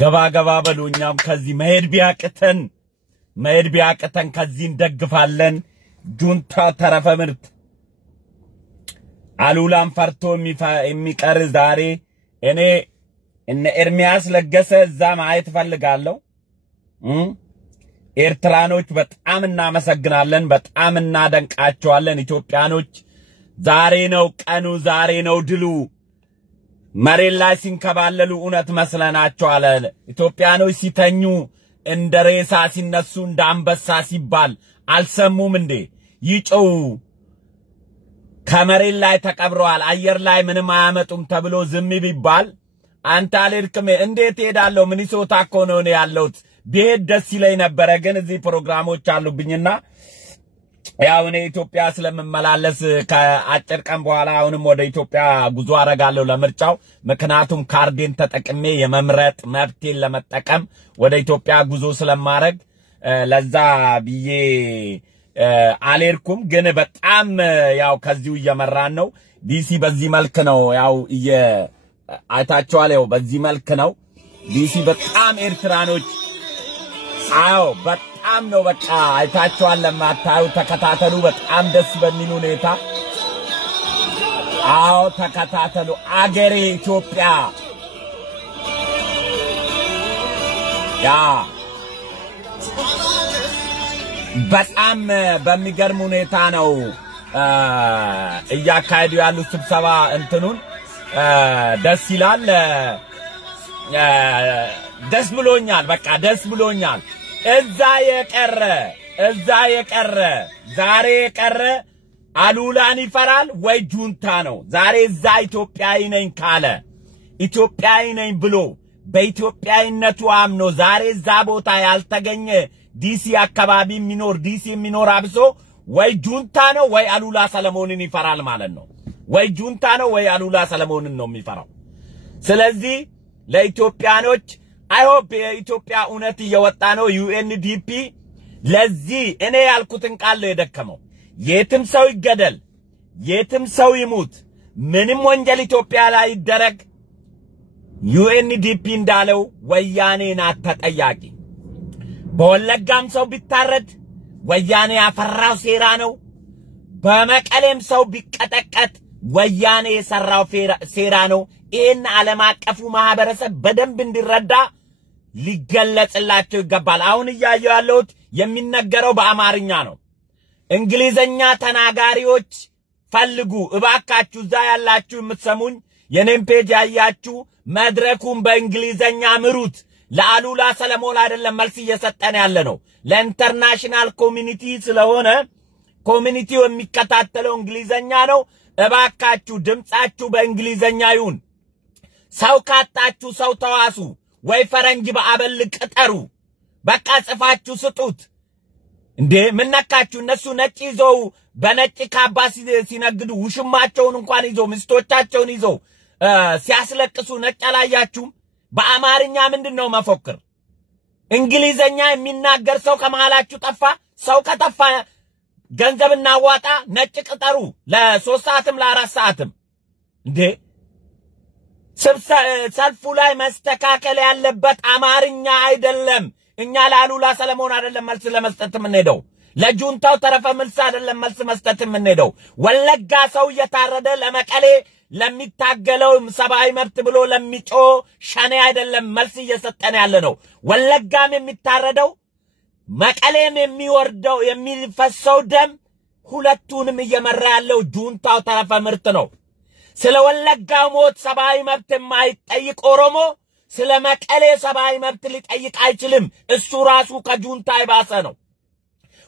ገባ በሉኛም ከዚህ መሄድ ቢያቅተን ከዚህ እንደግፋለን ጁንታ ተረፈ ምርት አሉላን ፈርቶ የሚቀር ዛሬ እኔ እነ ኤርሚያስ ለገሰ እዛ ማየት ፈልጋለሁ ኤርትራኖች በጣም እናመሰግናለን በጣም እናደንቃቸዋለን ኢትዮጵያኖች ዛሬ ነው ቀኑ ዛሬ ነው ድሉ መሬት ላይ ሲንከባለሉ እውነት መስለናቸው አለ ኢትዮጵያኖች ሲተኙ እንደ ሬሳ ሲነሱ እንደ አንበሳ ሲባል አልሰሙም እንዴ ይጮው ከመሬት ላይ ተቀብረዋል አየር ላይ ምንም አያመጡም ተብሎ ዝም ቢባል አንተ አልርክም እንዴት ሄዳለሁ ሚኒሶታ እኮ ነው ያለሁት ቢሄድ ደስ ይለኝ ነበር ግን እዚህ ፕሮግራሞች አሉብኝና ያው እኔ ኢትዮጵያ ስለምመላለስ ከአጭር ቀን በኋላ አሁንም ወደ ኢትዮጵያ ጉዞ አረጋለሁ ለምርጫው ምክንያቱም ካርዴን ተጠቅሜ የመምረጥ መብቴን ለመጠቀም ወደ ኢትዮጵያ ጉዞ ስለማረግ ለዛ ብዬ አልርኩም ግን በጣም ያው ከዚሁ እየመራን ነው ዲሲ በዚህ መልክ ነው ያው አይታችኋል ያው በዚህ መልክ ነው ዲሲ በጣም ኤርትራኖች አው በጣም ነው በቃ አይታችኋል ለማታዩ ተከታተሉ በጣም ደስ በሚል ሁኔታ አው ተከታተሉ አገሬ ኢትዮጵያ ያ በጣም በሚገርም ሁኔታ ነው እያካሄዱ ያሉ ስብሰባ እንትኑን ደስ ይላል ደስ ብሎኛል በቃ ደስ ብሎኛል እዛ የቀረ ዛሬ የቀረ አሉላን ይፈራል ወይ ጁንታ ነው ዛሬ እዛ ኢትዮጵያዊ ነኝ ካለ ኢትዮጵያዊ ነኝ ብሎ በኢትዮጵያዊነቱ አምኖ ዛሬ እዛ ቦታ ያልተገኘ ዲሲ አካባቢ የሚኖር አብሶ ወይ ጁንታ ነው ወይ አሉላ ሰለሞንን ይፈራል ማለት ነው ወይ ጁንታ ነው ወይ አሉላ ሰለሞንን ነው የሚፈራው ስለዚህ ለኢትዮጵያኖች I hope የኢትዮጵያ እውነት እየወጣ ነው UNDP ለዚህ እኔ ያልኩትን ቃል ነው የደከመው የትም ሰው ይገደል የትም ሰው ይሙት ምንም ወንጀል ኢትዮጵያ ላይ ይደረግ UNDP እንዳለው ወያኔ ናት ተጠያቂ በወለጋም ሰው ቢታረድ ወያኔ ያፈራው ሴራ ነው በመቀሌም ሰው ቢቀጠቀጥ ወያኔ የሰራው ሴራ ነው ይሄን ዓለም አቀፉ ማህበረሰብ በደንብ እንዲረዳ ሊገለጽላቸው ይገባል አሁን ያያዩ ያሉት የሚነገረው በአማርኛ ነው እንግሊዘኛ ተናጋሪዎች ፈልጉ እባካችሁ እዛ ያላችሁ የምትሰሙኝ የኔም ፔጅ ያያችሁ መድረኩን በእንግሊዘኛ ምሩት ለአሉላ ሰለሞን አይደለም መልስ እየሰጠን ያለ ነው ለኢንተርናሽናል ኮሚኒቲ ስለሆነ ኮሚኒቲው የሚከታተለው እንግሊዘኛ ነው እባካችሁ ድምጻችሁ በእንግሊዘኛ ይሁን ሰው ካጣችሁ ሰው ተዋሱ ወይ ፈረንጅ በአበል ቅጠሩ በቃ ጽፋችሁ ስጡት እንዴ ምንነካችሁ እነሱ ነጭ ይዘው በነጭ ካባ ሲነግዱ ውሽማቸውን እንኳን ይዘው ምስቶቻቸውን ይዘው ሲያስለቅሱ ነጭ አላያችሁም በአማርኛ ምንድነው መፎክር እንግሊዘኛ የሚናገር ሰው ከመሃላችሁ ጠፋ ሰው ከጠፋ ገንዘብና ዋጣ ነጭ ቅጠሩ ለ3 ሰዓትም ለ4 ሰዓትም እንዴ ሰልፉ ላይ መስተካከል ያለበት አማርኛ አይደለም እኛ ለአሉላ ሰለሞን አይደለም መልስ ለመስጠት የምንሄደው ለጁንታው ተረፈ መልስ አይደለም መልስ መስጠት የምንሄደው ወለጋ ሰው እየታረደ ለመቀሌ ለሚታገለው ሰብአዊ መብት ብሎ ለሚጮ ሸኔ አይደለም መልስ እየሰጠን ያለ ነው ወለጋም የሚታረደው መቀሌም የሚወርደው የሚፈሰው ደም ሁለቱንም እየመራ ያለው ጁንታው ተረፈ ምርት ነው ስለ ወለጋ ሞት ሰብአዊ መብት የማይጠይቅ ኦሮሞ ስለ መቀሌ ሰብአዊ መብት ሊጠይቅ አይችልም እሱ ራሱ ከጁንታ ይባሰ ነው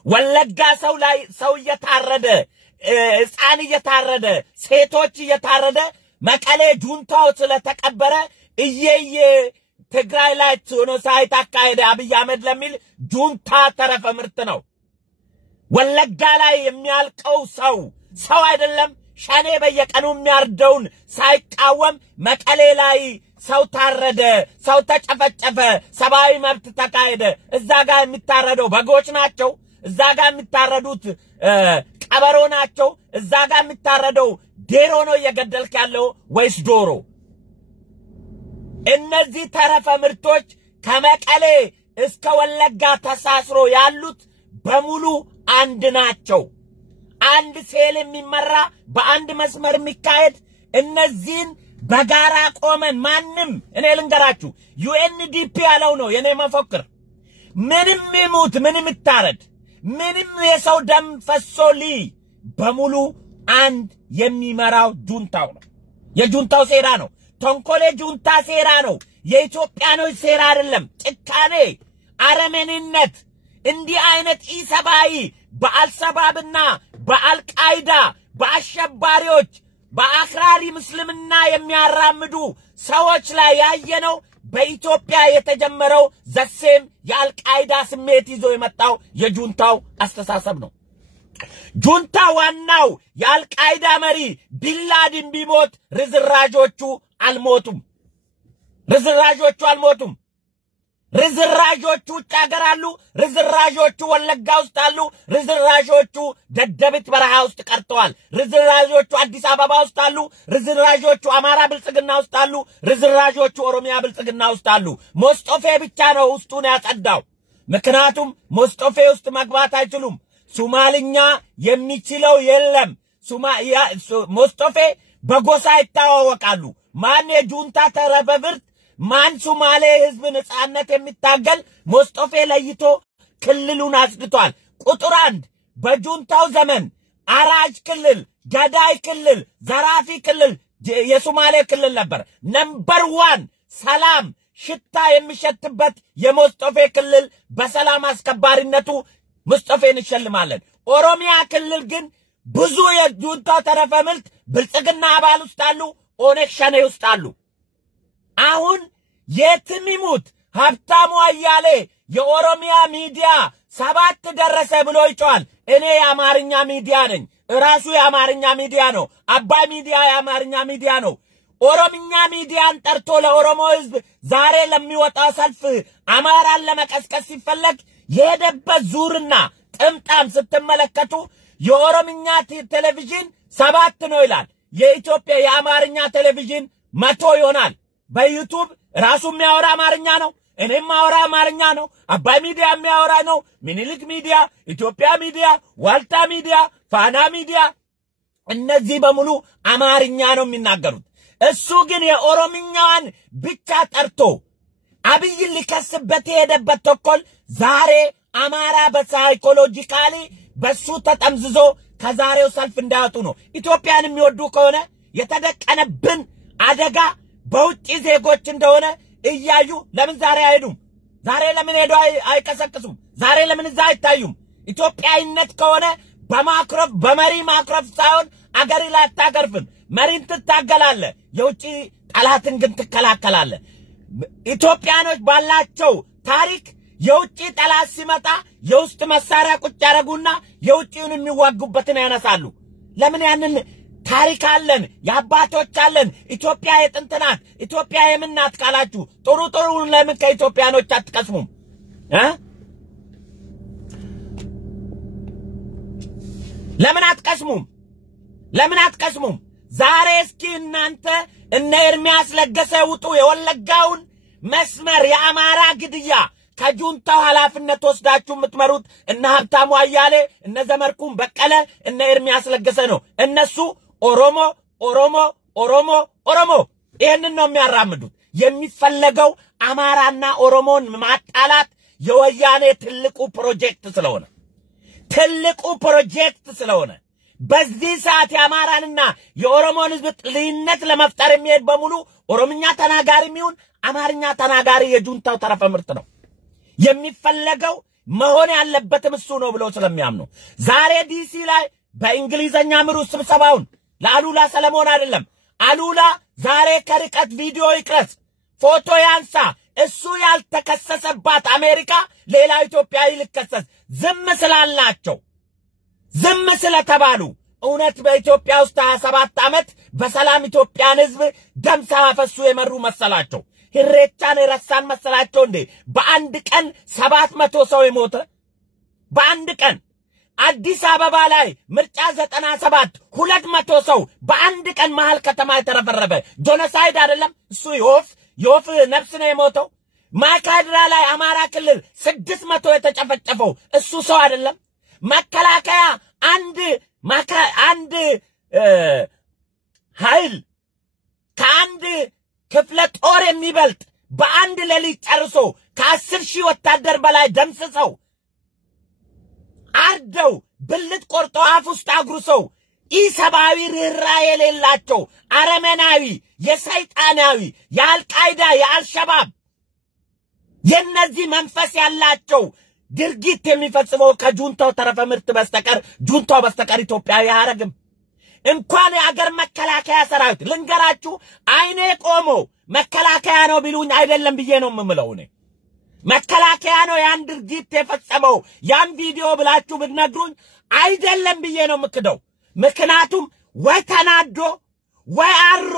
ወለጋ ሰው ላይ ሰው እየታረደ ሕፃን እየታረደ ሴቶች እየታረደ መቀሌ ጁንታው ስለተቀበረ እየየ ትግራይ ላይ ጄኖሳይድ አካሄደ አብይ አህመድ ለሚል ጁንታ ተረፈ ምርት ነው ወለጋ ላይ የሚያልቀው ሰው አይደለም ሸኔ በየቀኑ የሚያርደውን ሳይቃወም መቀሌ ላይ ሰው ታረደ ሰው ተጨፈጨፈ ሰብአዊ መብት ተካሄደ እዛ ጋር የሚታረደው በጎች ናቸው እዛ ጋር የሚታረዱት ቀበሮ ናቸው እዛ ጋር የሚታረደው ዴሮ ነው እየገደልክ ያለው ወይስ ዶሮ እነዚህ ተረፈ ምርቶች ከመቀሌ እስከ ወለጋ ተሳስሮ ያሉት በሙሉ አንድ ናቸው። አንድ ሴል የሚመራ በአንድ መስመር የሚካሄድ እነዚህን በጋራ ቆመን ማንም እኔ ልንገራችሁ ዩኤንዲፒ ያለው ነው የኔ መፈክር። ምንም ይሙት ምንም ይታረድ ምንም የሰው ደም ፈሶሊ በሙሉ አንድ የሚመራው ጁንታው ነው። የጁንታው ሴራ ነው። ተንኮሌ ጁንታ ሴራ ነው። የኢትዮጵያኖች ሴራ አይደለም። ጭካኔ፣ አረመኔነት እንዲህ አይነት ኢሰባዊ በአልሰባብና በአልቃይዳ በአሸባሪዎች በአክራሪ ሙስሊምና የሚያራምዱ ሰዎች ላይ ያየነው በኢትዮጵያ የተጀመረው ዘሴም የአልቃይዳ ስሜት ይዞ የመጣው የጁንታው አስተሳሰብ ነው። ጁንታ ዋናው የአልቃይዳ መሪ ቢንላደን ቢሞት ርዝራዦቹ አልሞቱም። ርዝራዦቹ ውጭ ሀገር አሉ። ርዝራዦቹ ወለጋ ውስጥ አሉ። ርዝራዦቹ ደደቢት በረሃ ውስጥ ቀርተዋል። ርዝራዦቹ አዲስ አበባ ውስጥ አሉ። ርዝራዦቹ አማራ ብልጽግና ውስጥ አሉ። ርዝራዦቹ ኦሮሚያ ብልጽግና ውስጥ አሉ። ሞስጦፌ ብቻ ነው ውስጡን ያጸዳው። ምክንያቱም ሞስጦፌ ውስጥ መግባት አይችሉም። ሶማሊኛ የሚችለው የለም። ሞስጦፌ በጎሳ ይታወቃሉ። ማን የጁንታ ተረፈ ምርት ማን ሶማሌ ህዝብ ነጻነት የሚታገል ሞስጦፌ ለይቶ ክልሉን አጽድቷል። ቁጥር 1 በጁንታው ዘመን አራጅ ክልል፣ ገዳይ ክልል፣ ዘራፊ ክልል የሶማሌ ክልል ነበር። ነምበር 1 ሰላም ሽታ የሚሸትበት የሞስጦፌ ክልል በሰላም አስከባሪነቱ ሙስጠፌን ይሸልማለን። ኦሮሚያ ክልል ግን ብዙ የጁንታው ተረፈ ምርት ብልጽግና አባል ውስጥ አሉ፣ ኦነግ ሸኔ ውስጥ አሉ። አሁን የትም ይሙት ሀብታሙ አያሌ የኦሮሚያ ሚዲያ 7 ደረሰ ብሎ ይጮሃል። እኔ የአማርኛ ሚዲያ ነኝ። ራሱ የአማርኛ ሚዲያ ነው። አባይ ሚዲያ የአማርኛ ሚዲያ ነው። ኦሮምኛ ሚዲያን ጠርቶ ለኦሮሞ ህዝብ ዛሬ ለሚወጣው ሰልፍ አማራን ለመቀስቀስ ሲፈለግ የሄደበት ዙርና ጥምጣም ስትመለከቱ የኦሮምኛ ቴሌቪዥን 7 ነው ይላል። የኢትዮጵያ የአማርኛ ቴሌቪዥን 100 ይሆናል። በዩቲዩብ ራሱ የሚያወራ አማርኛ ነው። እኔም ማወራ አማርኛ ነው። አባይ ሚዲያ የሚያወራ ነው። ሚኒሊክ ሚዲያ፣ ኢትዮጵያ ሚዲያ፣ ዋልታ ሚዲያ፣ ፋና ሚዲያ እነዚህ በሙሉ አማርኛ ነው የሚናገሩት። እሱ ግን የኦሮምኛን ብቻ ጠርቶ አብይን ሊከስበት የሄደበት ተኮል ዛሬ አማራ በሳይኮሎጂካሊ በሱ ተጠምዝዞ ከዛሬው ሰልፍ እንዳያወጡ ነው። ኢትዮጵያን የሚወዱ ከሆነ የተደቀነብን አደጋ በውጪ ዜጎች እንደሆነ እያዩ ለምን ዛሬ አይሄዱም? ዛሬ ለምን ሄዶ አይቀሰቅሱም? ዛሬ ለምን እዛ አይታዩም? ኢትዮጵያዊነት ከሆነ በማክሮፍ በመሪ ማክሮፍ ሳይሆን አገር ላይ አታገርፍም። መሪን ትታገላለህ፣ የውጪ ጠላትን ግን ትከላከላለህ። ኢትዮጵያኖች ባላቸው ታሪክ የውጪ ጠላት ሲመጣ የውስጥ መሳሪያ ቁጭ ያረጉና የውጪውን የሚዋጉበትን ያነሳሉ። ለምን ያንን ታሪክ አለን፣ የአባቶች አለን። ኢትዮጵያ የጥንት ናት፣ ኢትዮጵያ የምናት ካላችሁ ጥሩ ለምን ከኢትዮጵያኖች አትቀስሙም? ለምን አትቀስሙም? ዛሬ እስኪ እናንተ እነ ኤርሚያስ ለገሰ ውጡ የወለጋውን መስመር የአማራ ግድያ ከጁንታው ኃላፊነት ወስዳችሁ የምትመሩት እነ ሀብታሙ አያሌ፣ እነ ዘመርኩን በቀለ፣ እነ ኤርሚያስ ለገሰ ነው። እነሱ ኦሮሞ ይሄንን ነው የሚያራምዱት። የሚፈለገው አማራና ኦሮሞን ማጣላት የወያኔ ትልቁ ፕሮጀክት ስለሆነ በዚህ ሰዓት የአማራንና የኦሮሞን ህዝብ ልዩነት ለመፍጠር የሚሄድ በሙሉ ኦሮምኛ ተናጋሪ የሚሆን አማርኛ ተናጋሪ የጁንታው ተረፈ ምርት ነው። የሚፈለገው መሆን ያለበትም እሱ ነው ብለው ስለሚያምኑ ዛሬ ዲሲ ላይ በእንግሊዘኛ ምሩ ስብሰባውን ለአሉላ ሰለሞን አይደለም። አሉላ ዛሬ ከርቀት ቪዲዮ ይቅረጽ፣ ፎቶ ያንሳ። እሱ ያልተከሰሰባት አሜሪካ ሌላ ኢትዮጵያዊ ሊከሰስ ዝም ስለተባሉ እውነት በኢትዮጵያ ውስጥ 27 ዓመት በሰላም ኢትዮጵያን ህዝብ ደም ሳያፈሱ የመሩ መሰላቸው? ህሬቻን የረሳን መሰላቸው እንዴ? በአንድ ቀን 700 ሰው የሞተ በአንድ ቀን አዲስ አበባ ላይ ምርጫ 97 200 ሰው በአንድ ቀን መሃል ከተማ የተረፈረፈ ጆኖሳይድ አይደለም? እሱ የወፍ ነፍስ ነው የሞተው? ማይካድራ ላይ አማራ ክልል 600 የተጨፈጨፈው እሱ ሰው አይደለም? መከላከያ አንድ ኃይል ከአንድ ክፍለ ጦር የሚበልጥ በአንድ ሌሊት ጨርሶ ከ10,000 ወታደር በላይ ደምስሰው አርደው ብልት ቆርጦ አፍ ውስጥ አጉርሰው ኢሰባዊ ርህራሄ የሌላቸው አረመናዊ የሰይጣናዊ የአልቃይዳ የአልሸባብ የነዚህ መንፈስ ያላቸው ድርጊት የሚፈጽመው ከጁንታው ተረፈ ምርት በስተቀር ጁንታው በስተቀር ኢትዮጵያዊ አያረግም። እንኳን የአገር መከላከያ ሰራዊት ልንገራችሁ፣ አይኔ ቆሞ መከላከያ ነው ቢሉኝ አይደለም ብዬ ነው የምምለው። እኔ መከላከያ ነው ያን ድርጊት የፈጸመው ያን ቪዲዮ ብላችሁ ብትነግሩኝ አይደለም ብዬ ነው የምክደው። ምክንያቱም ወይ ተናዶ ወይ አሮ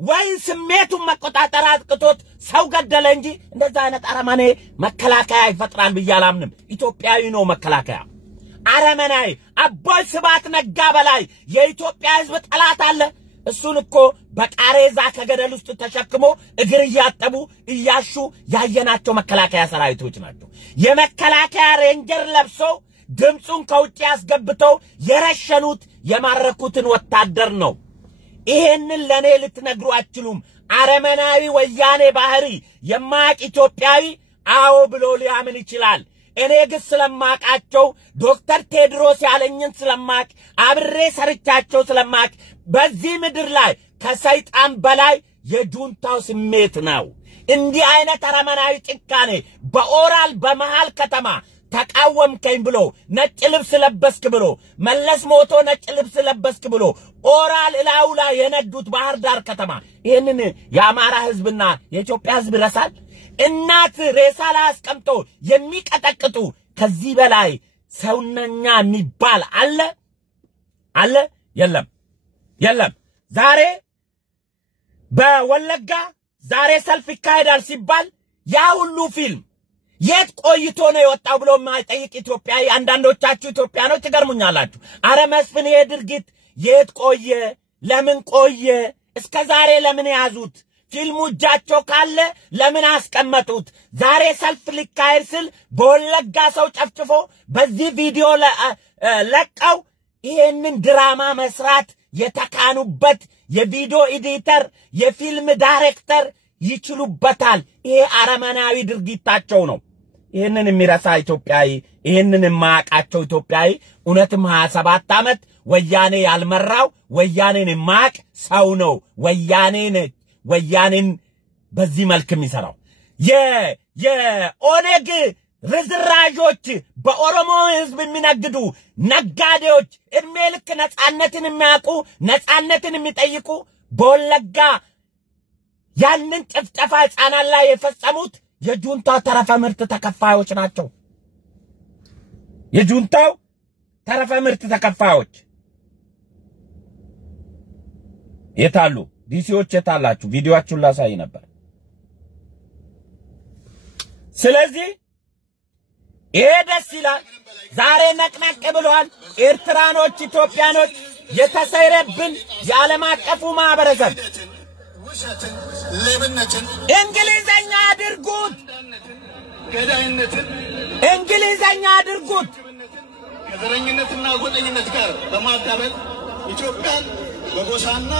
ወይ ስሜቱን መቆጣጠር አጥቅቶት ሰው ገደለ እንጂ እንደዛ አይነት አረመኔ መከላከያ ይፈጥራል ብዬ አላምንም። ኢትዮጵያዊ ነው መከላከያ። አረመናይ አቦይ ስብሐት ነጋ በላይ የኢትዮጵያ ሕዝብ ጠላት አለ። እሱን እኮ በቃሬዛ ከገደል ውስጥ ተሸክሞ እግር እያጠቡ እያሹ ያየናቸው መከላከያ ሰራዊቶች ናቸው። የመከላከያ ሬንጀር ለብሶ ድምጹን ከውጭ ያስገብተው የረሸኑት የማረኩትን ወታደር ነው። ይሄንን ለኔ ልትነግሩ አትችሉም። አረመናዊ ወያኔ ባህሪ የማያቅ ኢትዮጵያዊ አዎ ብሎ ሊያምን ይችላል። እኔ ግን ስለማቃቸው ዶክተር ቴድሮስ ያለኝን ስለማቅ አብሬ ሰርቻቸው ስለማቅ በዚህ ምድር ላይ ከሰይጣን በላይ የጁንታው ስሜት ነው። እንዲህ አይነት አረመናዊ ጭካኔ በኦራል በመሃል ከተማ ተቃወምከኝ ብሎ ነጭ ልብስ ለበስክ ብሎ መለስ ሞቶ ነጭ ልብስ ለበስክ ብሎ ኦራል እላውላ የነዱት ባህር ዳር ከተማ ይሄንን የአማራ ህዝብና የኢትዮጵያ ህዝብ ረሳል? እናት ሬሳ ላይ አስቀምጦ የሚቀጠቅጡ ከዚህ በላይ ሰውነኛ የሚባል አለ? የለም። ዛሬ በወለጋ ዛሬ ሰልፍ ይካሄዳል ሲባል ያ ሁሉ ፊልም የት ቆይቶ ነው የወጣው ብሎ ማይጠይቅ ኢትዮጵያዊ አንዳንዶቻችሁ ኢትዮጵያኖች ትገርሙኛላችሁ። አረ መስፍን ይሄ ድርጊት የት ቆየ? ለምን ቆየ? እስከ ዛሬ ለምን ያዙት? ፊልሙ እጃቸው ካለ ለምን አስቀመጡት? ዛሬ ሰልፍ ሊካሄድ ስል በወለጋ ሰው ጨፍጭፎ በዚህ ቪዲዮ ለቀው ይሄንን ድራማ መስራት የተካኑበት የቪዲዮ ኤዲተር የፊልም ዳይሬክተር ይችሉበታል። ይሄ አረመናዊ ድርጊታቸው ነው። ይሄንን የሚረሳ ኢትዮጵያዊ ይሄንን የማያውቃቸው ኢትዮጵያዊ እውነትም 27 ዓመት ወያኔ ያልመራው ወያኔን የማያውቅ ሰው ነው። ወያኔን በዚህ መልክ የሚሰራው የኦነግ ርዝራዦች በኦሮሞ ህዝብ የሚነግዱ ነጋዴዎች እድሜ ልክ ነፃነትን የሚያውቁ ነፃነትን የሚጠይቁ በወለጋ ያንን ጭፍጨፋ ህፃናት ላይ የፈጸሙት የጁንታው ተረፈ ምርት ተከፋዮች ናቸው። የጁንታው ተረፈ ምርት ተከፋዮች የታሉ? ዲሲዎች የታላችሁ? ቪዲዮአችሁን ላሳይ ነበር። ስለዚህ ይሄ ደስ ይላል። ዛሬ ነቅነቅ ብለዋል ኤርትራኖች፣ ኢትዮጵያኖች የተሰረብን የዓለም አቀፉ ማህበረሰብ እንግሊዘኛ አድርጉት፣ እንግሊዘኛ አድርጉት። ከዘረኝነትና ጎጠኝነት ጋር በማዳበል ኢትዮጵያን በጎሳና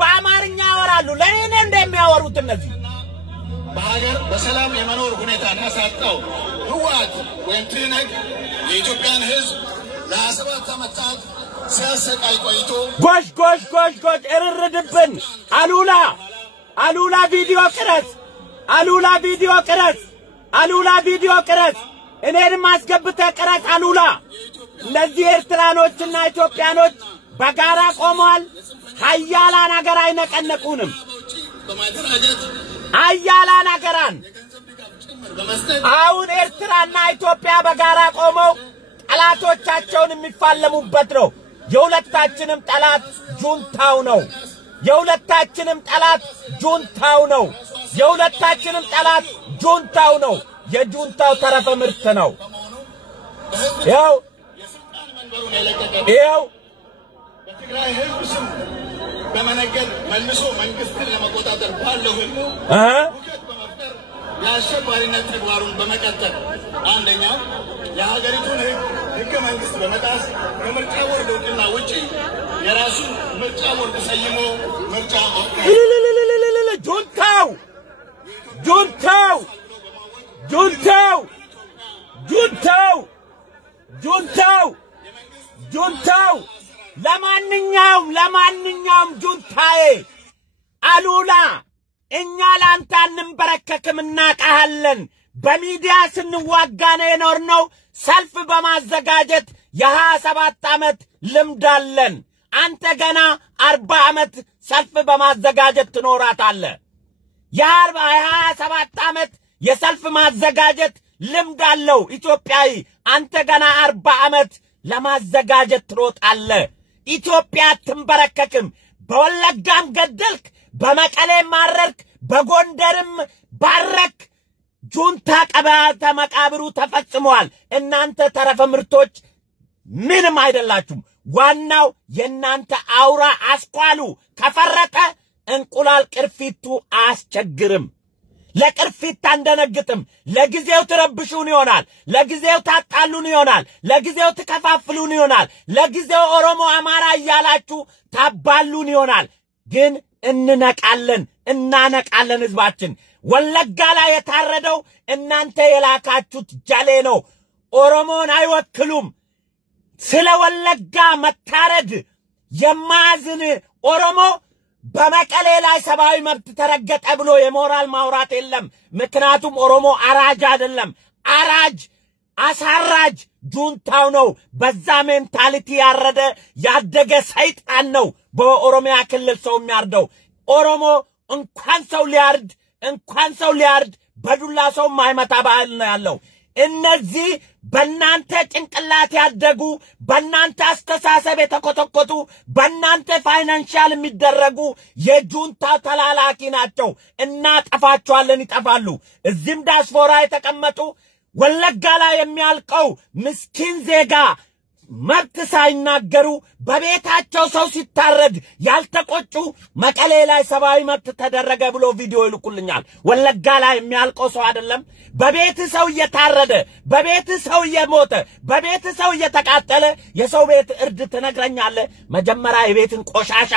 በአማርኛ ያወራሉ። ለኔ እንደሚያወሩት እነዚህ በሀገር በሰላም የመኖር ሁኔታን ያሳጣው ህወሓት ወይም ትህነግ የኢትዮጵያን ህዝብ ለ27 ዓመታት ሲያሰቃይ ቆይቶ ጎሽ እርርድብን። አሉላ ቪዲዮ ቅረጽ፣ እኔንም አስገብተህ ቅረጽ አሉላ። እነዚህ ኤርትራኖችና ኢትዮጵያኖች በጋራ ቆመዋል። ሀያላን ሀገር አይነቀነቁንም። ሀያላን ሀገራን አሁን ኤርትራና ኢትዮጵያ በጋራ ቆመው ጠላቶቻቸውን የሚፋለሙበት ነው። የሁለታችንም ጠላት ጁንታው ነው። የጁንታው ተረፈ ምርት ነው። በትግራይ ህዝብ ስም በመነገድ መልሶ መንግስትን ለመቆጣጠር ባለው ህልሙ ውከት በመፍጠር የአሸባሪነት ተግባሩን በመቀጠል አንደኛው የሀገሪቱን ህገ መንግስት በመጣስ ከምርጫ ቦርድ እውቅና ውጪ የራሱ ምርጫ ቦርድ ሰይሞ ምርጫ ጁንታው ለማንኛውም ጁንታዬ አሉላ እኛ ላንተ አንበረከክም እናቃለን በሚዲያ ስንዋጋ ነው የኖርነው ሰልፍ በማዘጋጀት የ27 ዓመት ልምድ አለን አንተ ገና 40 ዓመት ሰልፍ በማዘጋጀት ትኖራታለህ የ27 ዓመት የሰልፍ ማዘጋጀት ልምድ አለው ኢትዮጵያዊ አንተ ገና 40 ዓመት ለማዘጋጀት ትሮጣለህ ኢትዮጵያ ትንበረከክም በወለጋም ገደልክ በመቀሌም ማረርክ በጎንደርም ባረክ ጁንታ ቀባተ መቃብሩ ተፈጽሟል እናንተ ተረፈ ምርቶች ምንም አይደላችሁም ዋናው የናንተ አውራ አስኳሉ ከፈረጠ እንቁላል ቅርፊቱ አስቸግርም ለቅርፊት አንደነግጥም ለጊዜው ትረብሹን ይሆናል ለጊዜው ታጣሉን ይሆናል ለጊዜው ተከፋፍሉን ይሆናል ለጊዜው ኦሮሞ አማራ ያላችሁ ታባሉን ይሆናል ግን እናነቃለን ህዝባችን ወለጋ ላይ የታረደው እናንተ የላካችሁት ጃሌ ነው ኦሮሞን አይወክሉም ስለ ወለጋ መታረድ የማዝን ኦሮሞ በመቀሌ ላይ ሰባዊ መብት ተረገጠ ብሎ የሞራል ማውራት የለም ምክንያቱም ኦሮሞ አራጅ አይደለም አራጅ አሳራጅ ጁንታው ነው በዛ ሜንታሊቲ ያደገ ሰይጣን ነው በኦሮሚያ ክልል ሰው የሚያርደው ኦሮሞ እንኳን ሰው ሊያርድ በዱላ ሰው ማይመታ ባህል ነው ያለው እነዚህ በእናንተ ጭንቅላት ያደጉ በእናንተ አስተሳሰብ የተኮተኮቱ በእናንተ ፋይናንሻል የሚደረጉ የጁንታ ተላላኪ ናቸው እናጠፋቸዋለን ይጠፋሉ እዚህም ዳስፖራ የተቀመጡ ወለጋ ላይ የሚያልቀው ምስኪን ዜጋ መብት ሳይናገሩ በቤታቸው ሰው ሲታረድ ያልተቆጩ መቀሌ ላይ ሰባዊ መብት ተደረገ ብሎ ቪዲዮ ይልኩልኛል ወለጋ ላይ የሚያልቀው ሰው አይደለም በቤት ሰው እየታረደ በቤት ሰው እየሞተ በቤት ሰው እየተቃጠለ የሰው ቤት እርድ ትነግረኛለህ መጀመሪያ የቤትን ቆሻሻ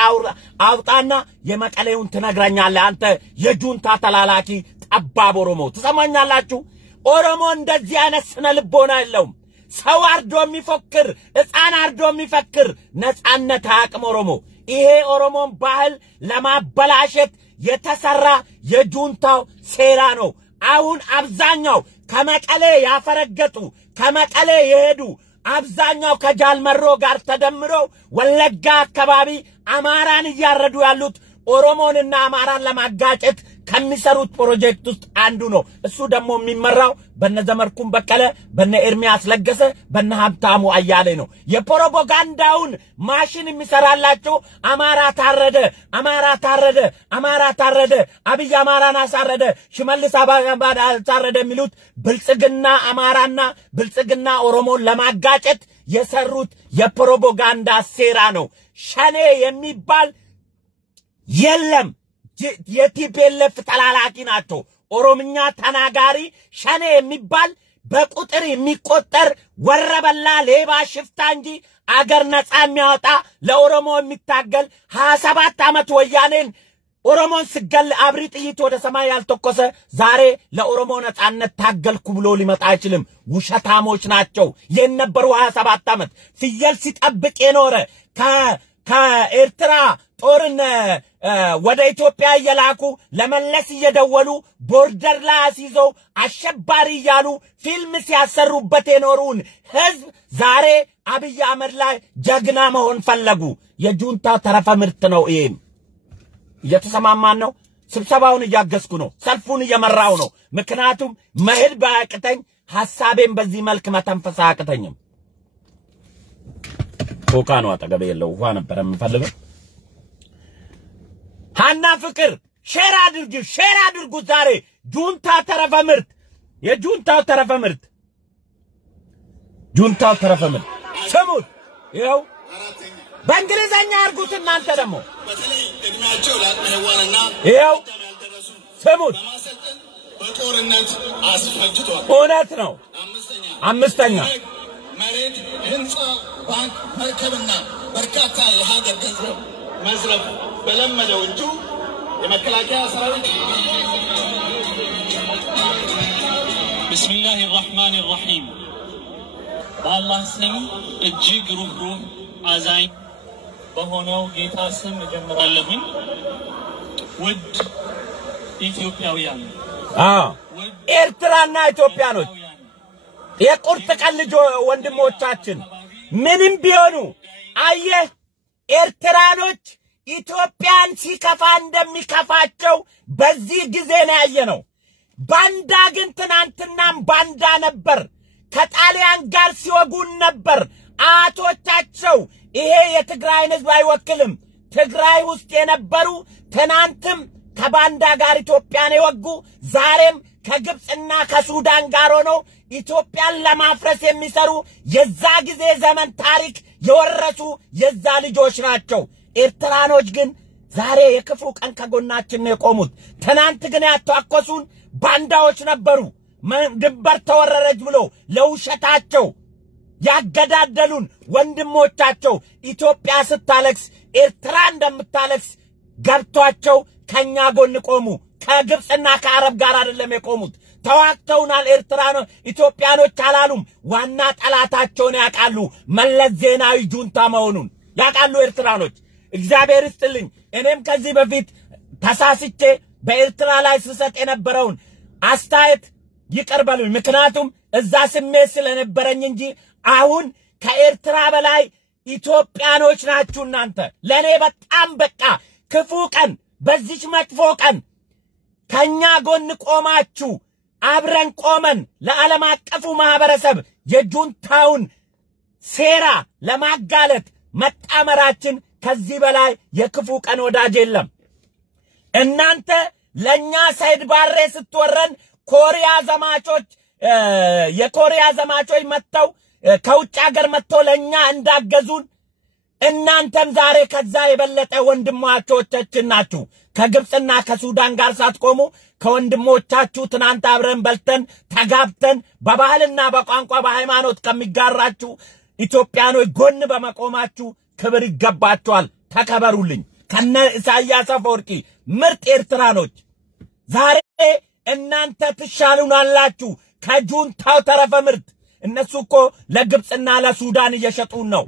አውጣና የመቀሌውን ትነግረኛለህ አንተ የጁንታ ተላላኪ ጠባብ ኦሮሞ ትሰማኛላችሁ ኦሮሞ እንደዚህ አይነት ስነ ልቦና የለውም ሰው አርዶ የሚፎክር ሕፃን አርዶ የሚፈክር ነፃነት አያውቅም ኦሮሞ ይሄ ኦሮሞን ባህል ለማበላሸት የተሰራ የጁንታው ሴራ ነው አሁን አብዛኛው ከመቀሌ ያፈረገጡ ከመቀሌ የሄዱ አብዛኛው ከጃልመሮ ጋር ተደምረው ወለጋ አካባቢ አማራን እያረዱ ያሉት ኦሮሞንና አማራን ለማጋጨት ከሚሰሩት ፕሮጀክት ውስጥ አንዱ ነው እሱ ደግሞ የሚመራው በነዘመርኩም በቀለ በነ ኤርሚያስ ለገሰ በነ ሀብታሙ አያሌ ነው የፕሮፓጋንዳውን ማሽን የሚሰራላቸው አማራ ታረደ አብይ አማራን አሳረደ ሽመልስ አሳረደ የሚሉት ብልጽግና አማራና ብልጽግና ኦሮሞን ለማጋጨት የሰሩት የፕሮፓጋንዳ ሴራ ነው ሸኔ የሚባል የለም የቲፒኤልኤፍ ተላላኪ ናቸው ኦሮምኛ ተናጋሪ ሸኔ የሚባል በቁጥር የሚቆጠር ወረበላ ሌባ ሽፍታ እንጂ አገር ነፃ የሚያወጣ ለኦሮሞ የሚታገል 27 ዓመት ወያኔን ኦሮሞን ስገል አብሪ ጥይት ወደ ሰማይ ያልተኮሰ ዛሬ ለኦሮሞ ነፃነት ታገልኩ ብሎ ሊመጣ አይችልም ውሸታሞች ናቸው የነበሩ 27 ዓመት ፍየል ሲጠብቅ የኖረ ከኤርትራ ጦርን ወደ ኢትዮጵያ እየላኩ ለመለስ እየደወሉ ቦርደር ላይ አስይዘው አሸባሪ እያሉ ፊልም ሲያሰሩበት የኖሩን ህዝብ ዛሬ አብይ አህመድ ላይ ጀግና መሆን ፈለጉ የጁንታ ተረፈ ምርት ነው ይሄም እየተሰማማን ነው ስብሰባውን እያገዝኩ ነው ሰልፉን እየመራው ነው ምክንያቱም መሄድ ባያቅተኝ ሐሳቤን በዚህ መልክ መተንፈስ አያቅተኝም ኮካ ነው አጠገቤ የለው ውሃ ነበር የምፈልገው ሃና ፍቅር ሼር አድርጉ ዛሬ ጁንታ ተረፈ ምርት የጁንታው ተረፈ ምርት ስሙት ይኸው በእንግሊዘኛ አርጉት እናንተ ደግሞ በተለይ እድሜያቸው ለአቅመ ሔዋንና ይኸው ስሙት በጦርነት አስፈጅቷል። እውነት ነው። አምስተኛ መሬት፣ ህንፃ፣ ባንክ፣ መርከብና በርካታ የሀገር ገንዘብ መዝረፍ በለመደው እጁ የመከላከያ ሰራዊት ቢስሚላሂ ራህማኒ ራሂም በአላህ ስም እጅግ ሩህሩህ አዛኝ በሆነው ጌታ ስም እጀምራለሁኝ። ውድ ኢትዮጵያውያን ኤርትራና ኢትዮጵያኖች የቁርጥ ቀን ልጅ ወንድሞቻችን ምንም ቢሆኑ አየህ ኤርትራኖች ኢትዮጵያን ሲከፋ እንደሚከፋቸው በዚህ ጊዜ ነው ያየነው። ባንዳ ግን ትናንትናም ባንዳ ነበር። ከጣሊያን ጋር ሲወጉን ነበር አቶቻቸው። ይሄ የትግራይን ህዝብ አይወክልም። ትግራይ ውስጥ የነበሩ ትናንትም ከባንዳ ጋር ኢትዮጵያን የወጉ ዛሬም ከግብጽና ከሱዳን ጋር ሆነው ኢትዮጵያን ለማፍረስ የሚሰሩ የዛ ጊዜ ዘመን ታሪክ የወረሱ የዛ ልጆች ናቸው። ኤርትራኖች ግን ዛሬ የክፉ ቀን ከጎናችን ነው የቆሙት። ትናንት ግን ያተዋኮሱን ባንዳዎች ነበሩ። ድንበር ተወረረች ብሎ ለውሸታቸው ያገዳደሉን ወንድሞቻቸው ኢትዮጵያ ስታለቅስ ኤርትራ እንደምታለቅስ ገብቷቸው ከኛ ጎን ቆሙ። ከግብጽና ከአረብ ጋር አይደለም የቆሙት። ተዋክተውናል ኤርትራኖች ኢትዮጵያኖች አላሉም። ዋና ጠላታቸውን ያቃሉ። መለስ ዜናዊ ጁንታ መሆኑን ያቃሉ ኤርትራኖች። እግዚአብሔር ይስጥልኝ። እኔም ከዚህ በፊት ተሳስቼ በኤርትራ ላይ ስሰጥ የነበረውን አስተያየት ይቀርበሉኝ። ምክንያቱም እዛ ስሜት ስለነበረኝ እንጂ አሁን ከኤርትራ በላይ ኢትዮጵያኖች ናችሁ እናንተ። ለኔ በጣም በቃ ክፉ ቀን በዚች መጥፎ ቀን ከኛ ጎን ቆማችሁ አብረን ቆመን ለዓለም አቀፉ ማህበረሰብ የጁንታውን ሴራ ለማጋለጥ መጣመራችን ከዚህ በላይ የክፉ ቀን ወዳጅ የለም። እናንተ ለኛ ሰይድ ባሬ ስትወረን ኮሪያ ዘማቾች የኮሪያ ዘማቾች መጥተው ከውጭ ሀገር መጥተው ለኛ እንዳገዙን እናንተም ዛሬ ከዛ የበለጠ ወንድሞቻችን ናችሁ። ከግብጽና ከሱዳን ጋር ሳትቆሙ ከወንድሞቻችሁ ትናንት አብረን በልተን ተጋብተን በባህልና በቋንቋ በሃይማኖት ከሚጋራችሁ ኢትዮጵያኖች ጎን በመቆማችሁ ክብር ይገባችኋል። ተከበሩልኝ። ከነ ኢሳያስ አፈወርቂ ምርጥ ኤርትራኖች ዛሬ እናንተ ትሻሉናላችሁ ከጁንታው ተረፈ ምርት። እነሱ እኮ ለግብጽና ለሱዳን እየሸጡን ነው።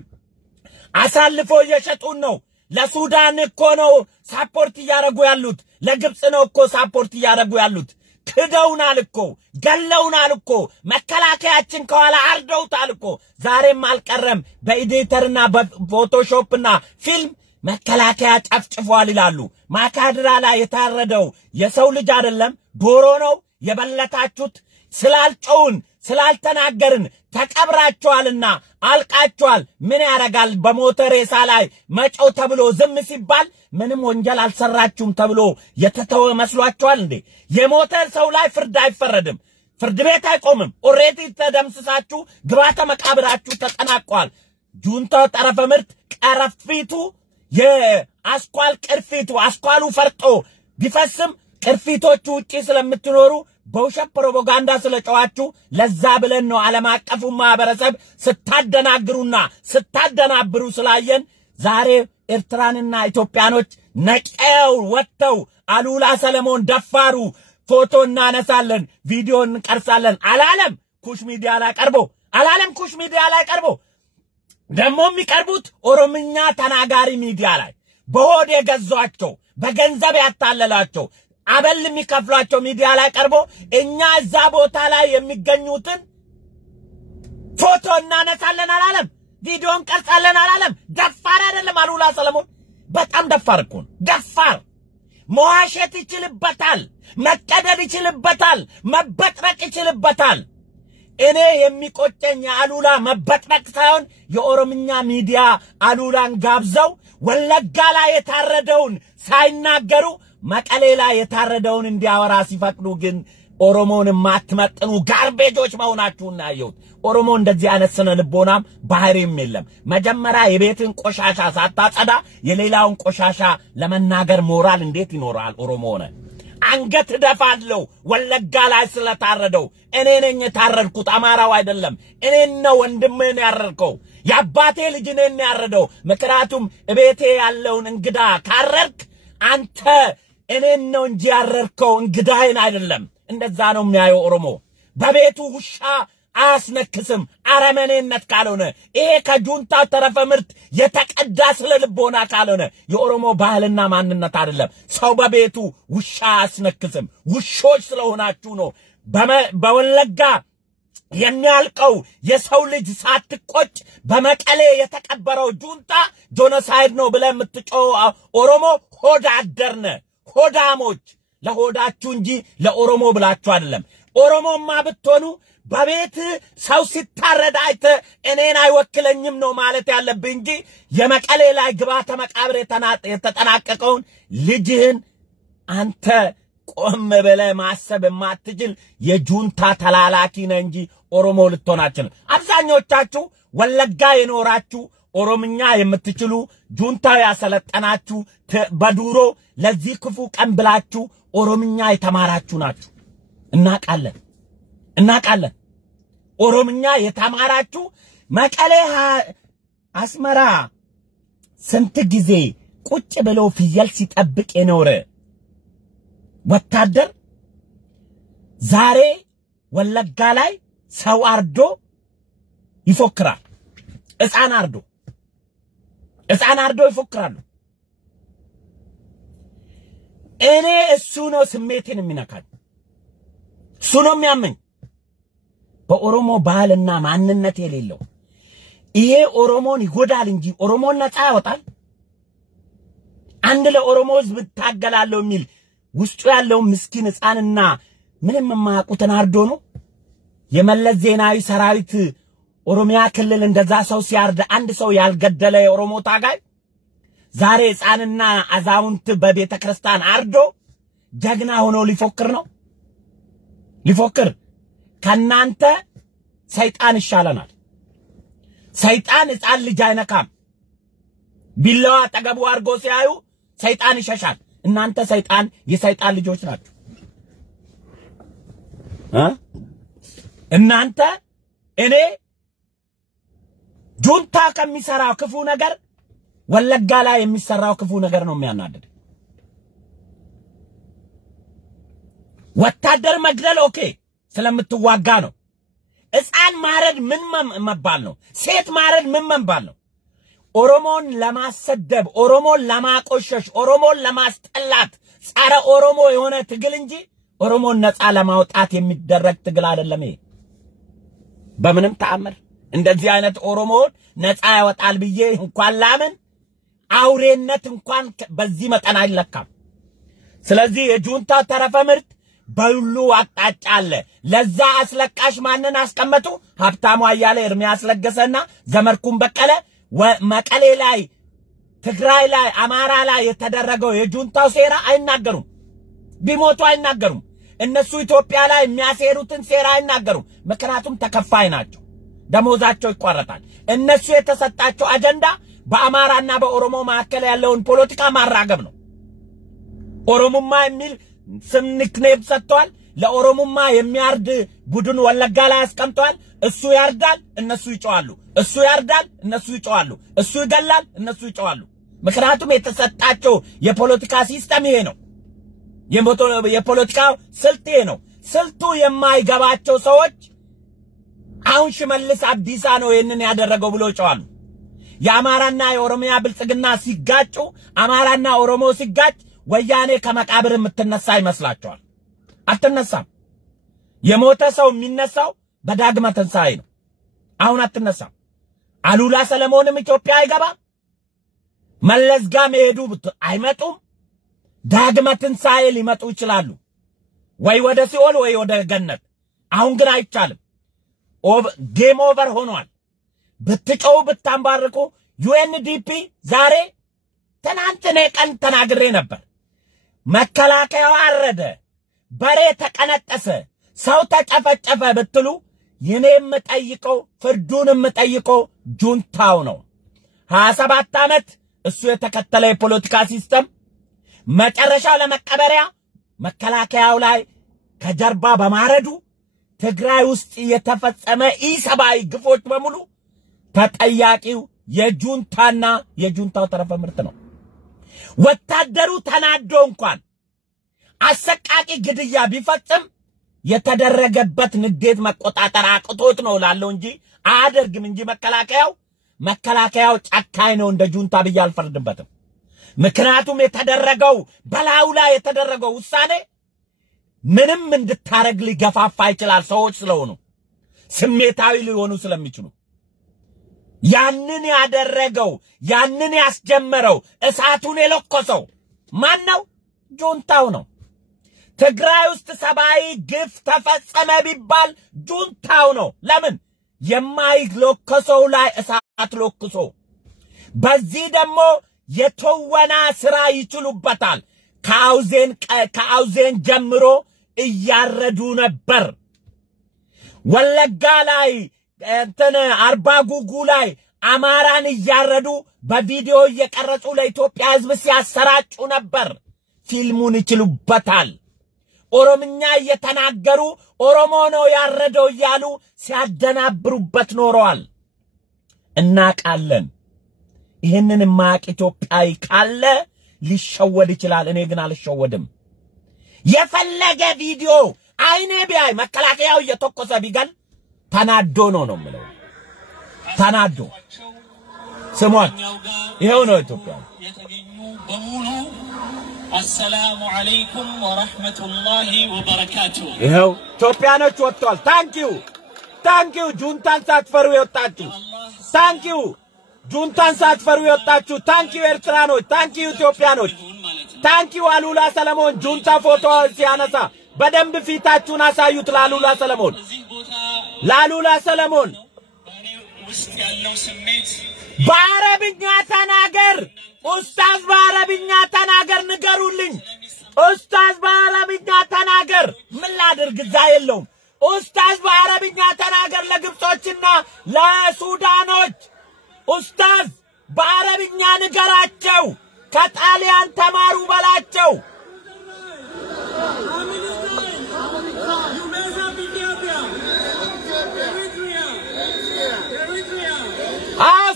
አሳልፎ እየሸጡን ነው። ለሱዳን እኮ ነው ሳፖርት እያረጉ ያሉት። ለግብጽ ነው እኮ ሳፖርት እያረጉ ያሉት። ክደውናል እኮ ገለውናል እኮ መከላከያችን ከኋላ አርደውታል እኮ። ዛሬም አልቀረም በኤዲተርና በፎቶሾፕና ፊልም መከላከያ ጨፍጭፏል ይላሉ። ማካድራ ላይ የታረደው የሰው ልጅ አይደለም ዶሮ ነው የበለታችሁት። ስላልጨውን ስላልተናገርን ተቀብራችኋልና አልቃችኋል። ምን ያረጋል በሞተ ሬሳ ላይ መጨው ተብሎ ዝም ሲባል ምንም ወንጀል አልሰራችሁም ተብሎ የተተወ መስሏችኋል እንዴ? የሞተ ሰው ላይ ፍርድ አይፈረድም። ፍርድ ቤት አይቆምም። ኦሬዲ ተደምስሳችሁ ግባተ መቃብራችሁ ተጠናቋል። ጁንታው ጠረፈ ምርት ቀረፊቱ የአስኳል ቅርፊቱ አስኳሉ ፈርጦ ቢፈስም ቅርፊቶቹ ውጪ ስለምትኖሩ በውሸት ፕሮፓጋንዳ ስለጨዋችሁ ለዛ ብለን ነው ዓለም አቀፉ ማህበረሰብ ስታደናግሩና ስታደናብሩ ስላየን ዛሬ ኤርትራንና ኢትዮጵያኖች ነቀው ወጥተው አሉላ ሰለሞን ደፋሩ ፎቶ እናነሳለን ቪዲዮ እንቀርጻለን አላለም። ኩሽ ሚዲያ ላይ ቀርቦ አላለም። ኩሽ ሚዲያ ላይ ቀርቦ ደሞ የሚቀርቡት ኦሮምኛ ተናጋሪ ሚዲያ ላይ በሆድ የገዟቸው በገንዘብ ያታለላቸው አበል የሚከፍሏቸው ሚዲያ ላይ ቀርቦ እኛ እዛ ቦታ ላይ የሚገኙትን ፎቶ እናነሳለን አላለም። ቪዲዮ እንቀርጻለን አላለም። ደፋር አይደለም አሉላ ሰለሞን? በጣም ደፋር እኮ ነው። ደፋር መዋሸት ይችልበታል፣ መቀደድ ይችልበታል፣ መበጥረቅ ይችልበታል። እኔ የሚቆጨኝ አሉላ መበጥረቅ ሳይሆን የኦሮምኛ ሚዲያ አሉላን ጋብዘው ወለጋ ላይ የታረደውን ሳይናገሩ መቀሌ ላይ የታረደውን እንዲያወራ ሲፈቅዱ ግን ኦሮሞን ማትመጥኑ ጋርቤጆች መሆናችሁና ያዩት ኦሮሞ እንደዚህ አይነት ስነ ልቦናም ባህሪም የለም መጀመሪያ የቤትን ቆሻሻ ሳታጸዳ የሌላውን ቆሻሻ ለመናገር ሞራል እንዴት ይኖራል ኦሮሞ ሆነ አንገት ደፋለው ወለጋ ላይ ስለታረደው እኔ ነኝ ታረድኩት አማራው አይደለም እኔ ነው ወንድሜን ያረድከው ያባቴ ልጅ ነኝ ያረደው ምክራቱም እቤቴ ያለውን እንግዳ ካረድክ አንተ እኔ ነው እንጂ ያረድከው እንግዳይን አይደለም እንደዛ ነው የሚያየው ኦሮሞ በቤቱ ውሻ አስነክስም አረመኔነት ካልሆነ ይሄ ከጁንታ ተረፈ ምርት የተቀዳ ስለ ልቦና ካልሆነ የኦሮሞ ባህልና ማንነት አይደለም ሰው በቤቱ ውሻ አስነክስም ውሾች ስለሆናችሁ ነው በወለጋ የሚያልቀው የሰው ልጅ ሳትቆጭ በመቀሌ የተቀበረው ጁንታ ጆኖሳይድ ነው ብለ የምትጮው ኦሮሞ ሆዳ አደርነ ሆዳሞች ለሆዳችሁ እንጂ ለኦሮሞ ብላችሁ አይደለም ኦሮሞማ ብትሆኑ በቤት ሰው ሲታረድ አይተ እኔን አይወክለኝም ነው ማለት ያለብኝ እንጂ የመቀሌ ላይ ግባተ መቃብር የተጠናቀቀውን ልጅህን አንተ ቆም በለ ማሰብ ማትችል የጁንታ ተላላኪ ነህ እንጂ ኦሮሞ ልትሆናችሁ አብዛኞቻችሁ ወለጋ የኖራችሁ ኦሮምኛ የምትችሉ ጁንታ ያሰለጠናችሁ በዱሮ ለዚህ ክፉ ቀን ብላችሁ ኦሮምኛ የተማራችሁ ናችሁ እናቃለን ኦሮምኛ የተማራችሁ መቀሌ አስመራ ስንት ጊዜ ቁጭ ብሎ ፍየል ሲጠብቅ የኖረ ወታደር ዛሬ ወለጋ ላይ ሰው አርዶ ይፎክራል ሕፃን አርዶ ይፎክራሉ እኔ እሱ ነው ስሜቴን የሚነካኝ እሱ ነው የሚያመኝ በኦሮሞ ባህልና ማንነት የሌለው ይሄ ኦሮሞን ይጎዳል እንጂ ኦሮሞን ነፃ ያወጣል አንድ ለኦሮሞ ህዝብ ታገላለሁ የሚል ውስጡ ያለው ምስኪን ሕፃንና ምንም የማያውቁትን አርዶ ነው የመለስ ዜናዊ ሰራዊት ኦሮሚያ ክልል እንደዛ ሰው ሲያርድ አንድ ሰው ያልገደለ የኦሮሞ ታጋይ ዛሬ ሕፃንና አዛውንት በቤተ ክርስቲያን አርዶ ጀግና ሆኖ ሊፎክር ነው ሊፎክር ከናንተ ሰይጣን ይሻለናል ሰይጣን ሕፃን ልጅ አይነካም ቢላዋ ተገቡ አርጎ ሲያዩ ሰይጣን ይሸሻል እናንተ ሰይጣን የሰይጣን ልጆች ናችሁ እናንተ እኔ ጁንታ ከሚሰራው ክፉ ነገር ወለጋ ላይ የሚሰራው ክፉ ነገር ነው የሚያናድድ ወታደር መግደል ኦኬ ስለምትዋጋ ነው ሕፃን ማረድ ምን መባል ነው ሴት ማረድ ምን መባል ነው ኦሮሞን ለማሰደብ ኦሮሞን ለማቆሸሽ ኦሮሞን ለማስጠላት ጻረ ኦሮሞ የሆነ ትግል እንጂ ኦሮሞን ነፃ ለማውጣት የሚደረግ ትግል አይደለም ይሄ በምንም ተአምር እንደዚህ አይነት ኦሮሞን ነፃ ያወጣል ብዬ እንኳን ላምን አውሬነት እንኳን በዚህ መጠን አይለካም ስለዚህ የጁንታ ተረፈ ምርት በሁሉ አቅጣጫ አለ ለዛ አስለቃሽ ማንን አስቀመጡ ሀብታሙ አያሌ ኤርሚያስ ለገሰና ዘመርኩን በቀለ መቀሌ ላይ ትግራይ ላይ አማራ ላይ የተደረገው የጁንታው ሴራ አይናገሩም ቢሞቱ አይናገሩም እነሱ ኢትዮጵያ ላይ የሚያሴሩትን ሴራ አይናገሩም ምክንያቱም ተከፋይ ናቸው ደሞዛቸው ይቋረጣል እነሱ የተሰጣቸው አጀንዳ በአማራና በኦሮሞ መካከል ያለውን ፖለቲካ ማራገብ ነው ኦሮሞማ የሚል ስም ኒክኔም ሰጥቷል ለኦሮሞማ የሚያርድ ቡድን ወለጋ ላይ አስቀምጧል እሱ ያርዳል እነሱ ይጫዋሉ እሱ ያርዳል እነሱ ይጫዋሉ እሱ ይገላል እነሱ ይጫዋሉ ምክንያቱም የተሰጣቸው የፖለቲካ ሲስተም ይሄ ነው የፖለቲካ ስልት ይሄ ነው ስልቱ የማይገባቸው ሰዎች አሁን ሽመልስ አብዲሳ ነው ይሄንን ያደረገው ብሎ ይጫዋሉ የአማራና የኦሮሚያ ብልጽግና ሲጋጩ አማራና ኦሮሞ ሲጋጭ ወያኔ ከመቃብር የምትነሳ ይመስላችኋል አትነሳም የሞተ ሰው የሚነሳው በዳግመ ትንሣኤ ነው አሁን አትነሳም አሉላ ሰለሞንም ኢትዮጵያ አይገባም መለስ ጋር መሄዱ አይመጡም ዳግመ ትንሣኤ ሊመጡ ይችላሉ ወይ ወደ ሲኦል ወይ ወደ ገነት አሁን ግን አይቻልም ጌም ኦቨር ሆኗል ብትጮው ብታንባርቁ ዩኤንዲፒ ዛሬ ትናንት ቀን ተናግሬ ነበር መከላከያው አረደ በሬ ተቀነጠሰ ሰው ተጨፈጨፈ ብትሉ የኔም ጠይቀው ፍርዱንም ጠይቀው ጁንታው ነው 27 ዓመት እሱ የተከተለ የፖለቲካ ሲስተም መጨረሻው ለመቀበሪያ መከላከያው ላይ ከጀርባ በማረዱ ትግራይ ውስጥ የተፈጸመ ኢሰባዊ ግፎች በሙሉ ተጠያቂው የጁንታና የጁንታው ተረፈ ምርት ነው ወታደሩ ተናዶ እንኳን አሰቃቂ ግድያ ቢፈጽም የተደረገበት ንዴት መቆጣጠር አቅቶት ነው ላለው እንጂ አያደርግም እንጂ መከላከያው ጫካይ ነው እንደ ጁንታ ብያል ፈርድበትም ምክንያቱም የተደረገው በላው ላይ የተደረገው ውሳኔ ምንም እንድታረግ ሊገፋፋ ይችላል ሰዎች ስለሆኑ ስሜታዊ ሊሆኑ ስለሚችሉ ያንን ያደረገው ያንን ያስጀመረው እሳቱን የለኮሰው ማን ነው ጁንታው ነው ትግራይ ውስጥ ሰባይ ግፍ ተፈጸመ ቢባል ጁንታው ነው ለምን የማይለኮሰው ላይ እሳት ለኮሶ በዚህ ደግሞ የተወና ስራ ይችሉበታል ከአውዜን ጀምሮ እያረዱ ነበር ወለጋ ላይ አርባ ጉጉ ላይ አማራን እያረዱ በቪዲዮ እየቀረጹ ለኢትዮጵያ ህዝብ ሲያሰራጩ ነበር ፊልሙን ይችሉበታል ኦሮምኛ እየተናገሩ ኦሮሞ ነው ያረደው ያሉ ሲያደናብሩበት ኖረዋል እናቃለን ይሄንን ማቅ ኢትዮጵያዊ ካለ ሊሸወድ ይችላል እኔ ግን አልሸወድም የፈለገ ቪዲዮ አይኔ ቢያይ መከላከያው እየተኮሰ ቢገል ተናዶ ነው ምለው ተናዶ ስሟት ይሄው ነው ኢትዮጵያ የተገኙ በሙሉ السلام عليكم ورحمة الله وبركاته ይሄው ኢትዮጵያኖች ወጥቷል ታንኪዩ ጁንታን ሳትፈሩ ይወጣችሁ ታንኪዩ ጁንታን ሳትፈሩ ይወጣችሁ ታንኪዩ ኤርትራኖች ታንኪዩ ኢትዮጵያኖች ታንኪዩ አሉላ ሰለሞን ጁንታ ፎቶ ሲያነሳ በደንብ ፊታችሁን አሳዩት ላሉላ ሰለሞን ውስጥ ያለው ስሜት በአረብኛ ተናገር ኡስታዝ በአረብኛ ተናገር ንገሩልኝ ኡስታዝ በአረብኛ ተናገር ምን ላድርግ እዛ የለውም ኡስታዝ በአረብኛ ተናገር ለግብጾችና ለሱዳኖች ኡስታዝ በአረብኛ ንገራቸው ከጣሊያን ተማሩ በላቸው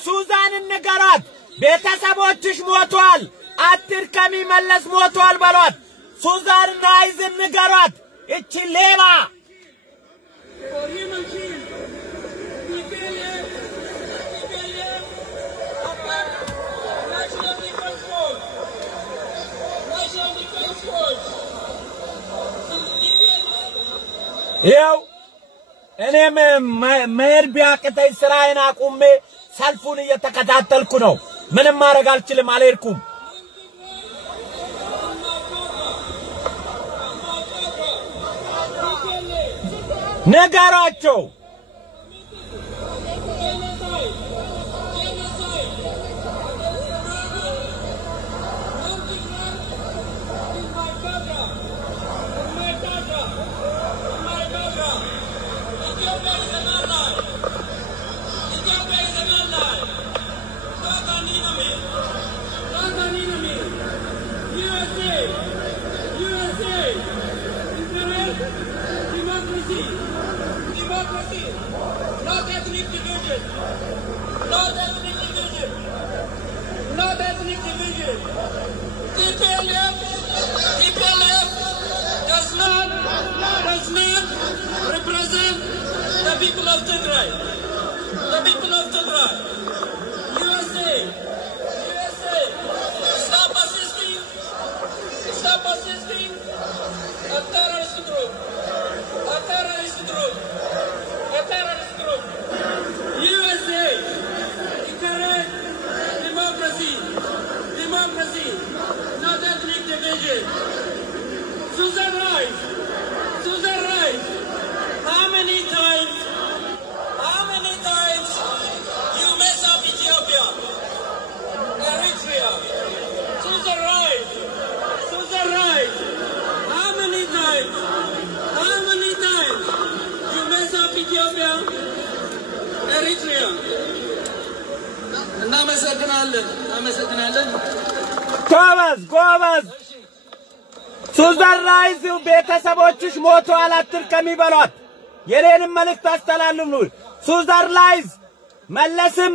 ሱዛን ንገራት ቤተሰቦችሽ ሞቷል አትርከሚ መለስ ሞቷል በሏት ሱዛን ናይዝን ንገራት እቺ ሌባ ይው እኔም መሄድ ቢያቅተኝ ስራዬን አቁሜ ሰልፉን እየተከታተልኩ ነው ምንም ማድረግ አልችልም አልሄድኩም ነገራቸው people of Tigray, USA, stop assisting a terrorist group, USA, encourage democracy, not ethnic division. Susan Rice, how many times you mess up Ethiopia, Eritrea? Susan Rice, how many times እንላለን። አመሰግናለን። ጎበዝ ሱዛን ራይዝ ቤተሰቦችሽ ሞተዋል አትርከሚ በሏት። የኔንም መልእክት አስተላልፉ። ሱዛን ራይዝ መለስም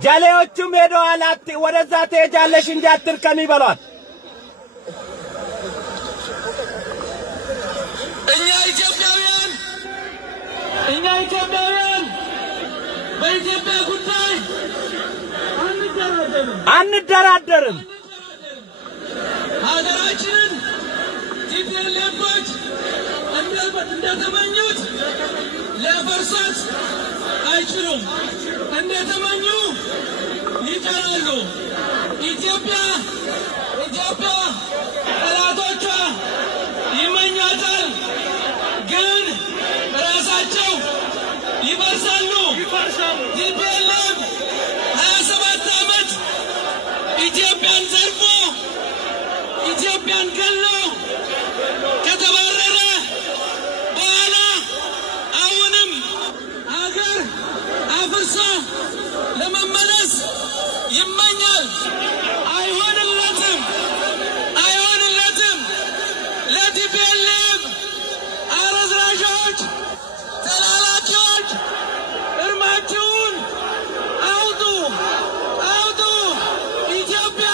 ጀሌዎቹም ሄደዋል ወደዛ ትሄጃለሽ እንጂ አትርከሚ በሏት። እኛ ኢትዮጵያውያን በኢትዮጵያ ጉዳይ አንደራደርም። ሀገራችንን ቲፒኤልኤፎች እንደተመኙት ለፈርሳት አይችሉም። እንደተመኙ ይቀራሉ። ኢትዮጵያ ጠላቶቿ ይመኛታል፣ ግን ራሳቸው ይፈርሳሉ። ቲፒኤልኤፍ 27 ዓመት ኢትዮጵያን ዘርፎ ኢትዮጵያን ገሎ ከተባረረ በኋላ አሁንም ሀገር አፍርሶ ለመመለስ ይመኛል። አይሆንለትም። ለቲፒኤልኤፍ አረዝራዦች፣ ተላላኪዎች እርማችሁን አውጡ። ኢትዮጵያ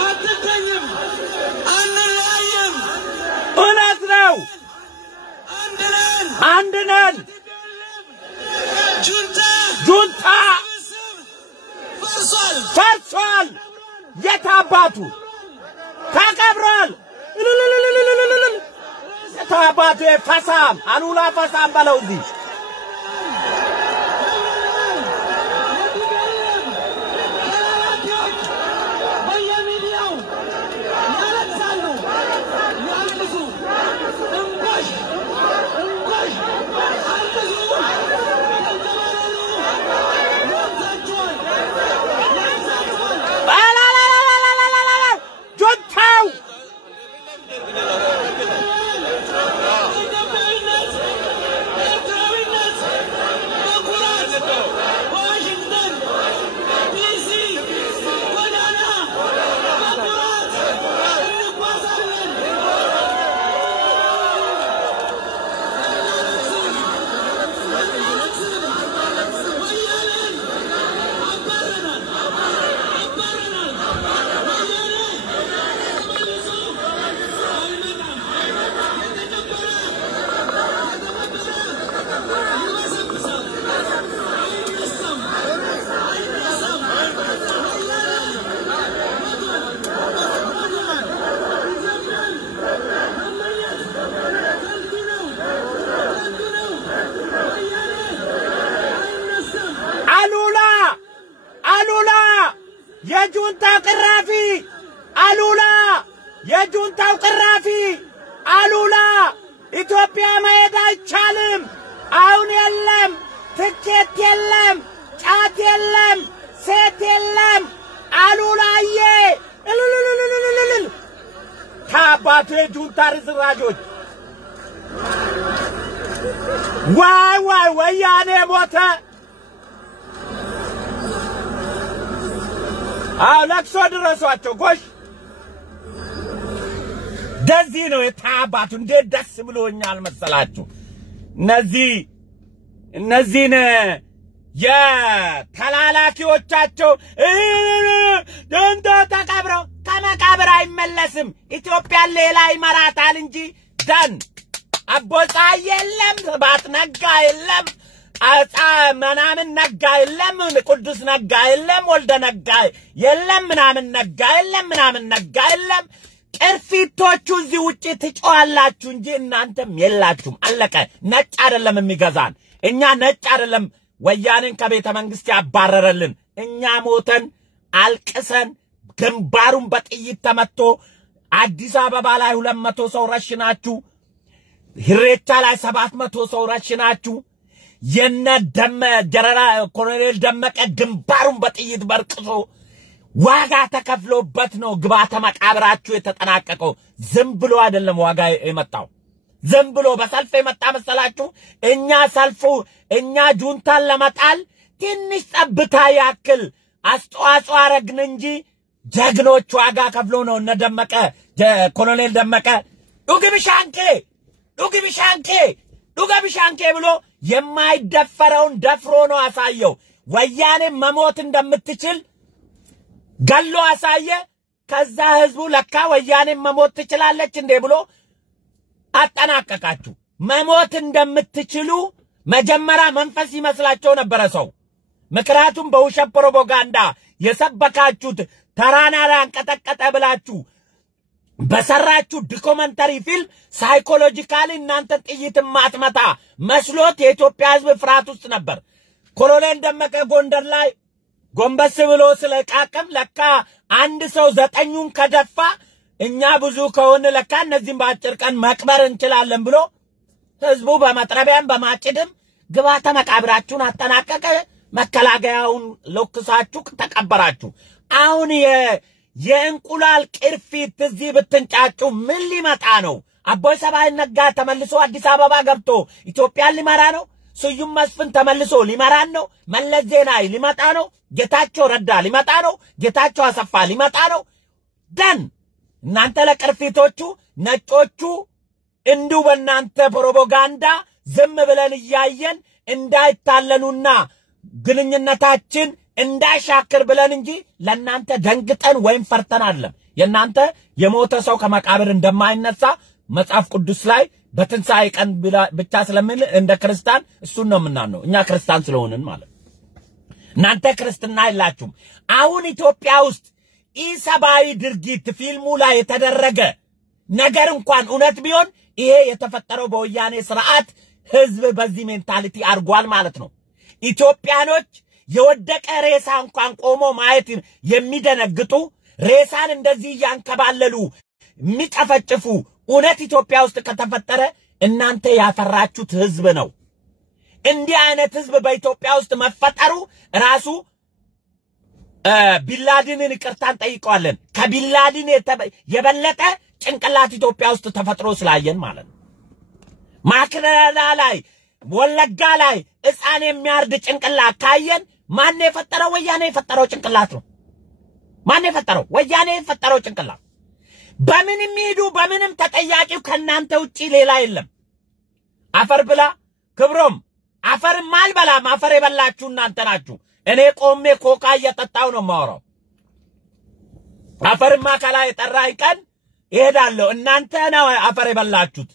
አትገኝም። አንለያይም። እውነት ነው። አንድ ነን። ጁንታ ፈርሷል። የታባቱ ተቀብሯል። የታባቱ ፈሳም አሉላ ፈሳም በለው እዚህ የጁንታው ቅራፊ አሉላ ኢትዮጵያ መሄድ አይቻልም። አሁን የለም፣ ትኬት የለም፣ ጫት የለም፣ ሴት የለም። አሉላዬ ታባቱ የጁንታ ርዝራዦች ዋይ ወያኔ ሞተ። ለቅሶ ድረሷቸው ጎሽ። ደዚህ ነው የታባቱ። እንዴት ደስ ብሎኛል መሰላችሁ። እነዚህን የተላላኪዎቻቸው ደንቶ ተቀብረው ከመቃብር አይመለስም። ኢትዮጵያ ሌላ ይመራታል እንጂ ደን አቦጻ የለም፣ ስብሐት ነጋ የለም፣ ምናምን ነጋ የለም፣ ቅዱስ ነጋ የለም፣ ወልደ ነጋ የለም፣ ምናምን ነጋ የለም፣ ምናምን ነጋ የለም። ቅርፊቶቹ እዚህ ውጪ ትጮሃላችሁ እንጂ እናንተም የላችሁም። አለቀ። ነጭ አይደለም የሚገዛን። እኛ ነጭ አይደለም ወያኔን ከቤተ መንግስት ያባረረልን። እኛ ሞተን አልቅሰን ግንባሩን በጥይት ተመቶ አዲስ አበባ ላይ 200 ሰው ረሽናችሁ፣ ሂሬቻ ላይ 700 ሰው ረሽናችሁ፣ የነ ጀነራል ኮሎኔል ደመቀ ግንባሩን በጥይት በርቅሶ ዋጋ ተከፍሎበት ነው ግባተ መቃብራችሁ የተጠናቀቀው። ዝም ብሎ አይደለም ዋጋ የመጣው። ዝም ብሎ በሰልፍ የመጣ መሰላችሁ? እኛ ጁንታን ለመጣል ትንሽ ጠብታ ያክል አስተዋጽኦ አረግን እንጂ ጀግኖች ዋጋ ከፍሎ ነው እነ ደመቀ ኮሎኔል ደመቀ ዱግ ቢሻንኬ ብሎ የማይደፈረውን ደፍሮ ነው አሳየው። ወያኔ መሞት እንደምትችል ገሎ አሳየ። ከዛ ህዝቡ ለካ ወያኔ መሞት ትችላለች እንዴ ብሎ አጠናቀቃችሁ። መሞት እንደምትችሉ መጀመሪያ መንፈስ ይመስላቸው ነበር ሰው። ምክንያቱም በውሸት ፕሮፓጋንዳ የሰበካችሁት ተራናራ አንቀጠቀጠ ብላችሁ በሰራችሁ ዶክመንተሪ ፊልም ሳይኮሎጂካሊ እናንተ ጥይት ማትመታ መስሎት የኢትዮጵያ ህዝብ ፍርሃት ውስጥ ነበር። ኮሎኔል ደመቀ ጎንደር ላይ ጎንበስ ብሎ ስለቃቀም ለካ አንድ ሰው 9ን ከደፋ እኛ ብዙ ከሆነ ለካ እነዚህን በአጭር ቀን መቅበር እንችላለን ብሎ ህዝቡ በመጥረቢያም በማጭድም ግባተ መቃብራችሁን አጠናቀቀ። መከላከያውን ለክሳችሁ ተቀበራችሁ። አሁን የእንቁላል ቅርፊት እዚህ ብትንጫጩ ምን ሊመጣ ነው? አቦይ ሰባይ ነጋ ተመልሶ አዲስ አበባ ገብቶ ኢትዮጵያን ሊመራ ነው። ስዩም መስፍን ተመልሶ ሊመራን ነው። መለስ ዜናዊ ሊመጣ ነው። ጌታቸው ረዳ ሊመጣ ነው። ጌታቸው አሰፋ ሊመጣ ነው። ደን እናንተ ለቅርፊቶቹ ነጮቹ እንዱ በእናንተ ፕሮፓጋንዳ ዝም ብለን እያየን እንዳይታለኑና ግንኙነታችን እንዳይሻክር ብለን እንጂ ለናንተ ደንግጠን ወይም ፈርተን አይደለም። የናንተ የሞተ ሰው ከመቃብር እንደማይነሳ መጽሐፍ ቅዱስ ላይ በትንሣኤ ቀን ብቻ ስለምን እንደ ክርስቲያን እሱን ነው የምናምነው። እኛ ክርስቲያን ስለሆንን ማለት እናንተ ክርስትና አይላችሁም። አሁን ኢትዮጵያ ውስጥ ኢሰባዊ ድርጊት ፊልሙ ላይ የተደረገ ነገር እንኳን እውነት ቢሆን ይሄ የተፈጠረው በወያኔ ስርዓት ህዝብ በዚህ ሜንታሊቲ አርጓል ማለት ነው። ኢትዮጵያኖች የወደቀ ሬሳ እንኳን ቆሞ ማየት የሚደነግጡ ሬሳን እንደዚህ ያንከባለሉ የሚጨፈጭፉ እውነት ኢትዮጵያ ውስጥ ከተፈጠረ እናንተ ያፈራችሁት ህዝብ ነው። እንዲህ አይነት ህዝብ በኢትዮጵያ ውስጥ መፈጠሩ ራሱ ቢላዲንን ይቅርታን ጠይቀዋለን። ከቢላዲን የበለጠ ጭንቅላት ኢትዮጵያ ውስጥ ተፈጥሮ ስላየን ማለት ነው። ማክረላ ላይ ወለጋ ላይ ሕፃን የሚያርድ ጭንቅላት ካየን ማን የፈጠረው? ወያኔ የፈጠረው ጭንቅላት ነው። ማን የፈጠረው? ወያኔ የፈጠረው ጭንቅላት። በምንም ይሄዱ በምንም ተጠያቂው ከናንተ ውጪ ሌላ የለም። አፈር ብላ ክብሮም አፈር ማልበላም አፈር የበላችሁ እናንተ ናችሁ። እኔ ቆሜ ኮካ እየጠጣው ነው ማወራው። አፈርማ ከላይ የጠራኝ ቀን ይሄዳለሁ። እናንተ ነው አፈር የበላችሁት።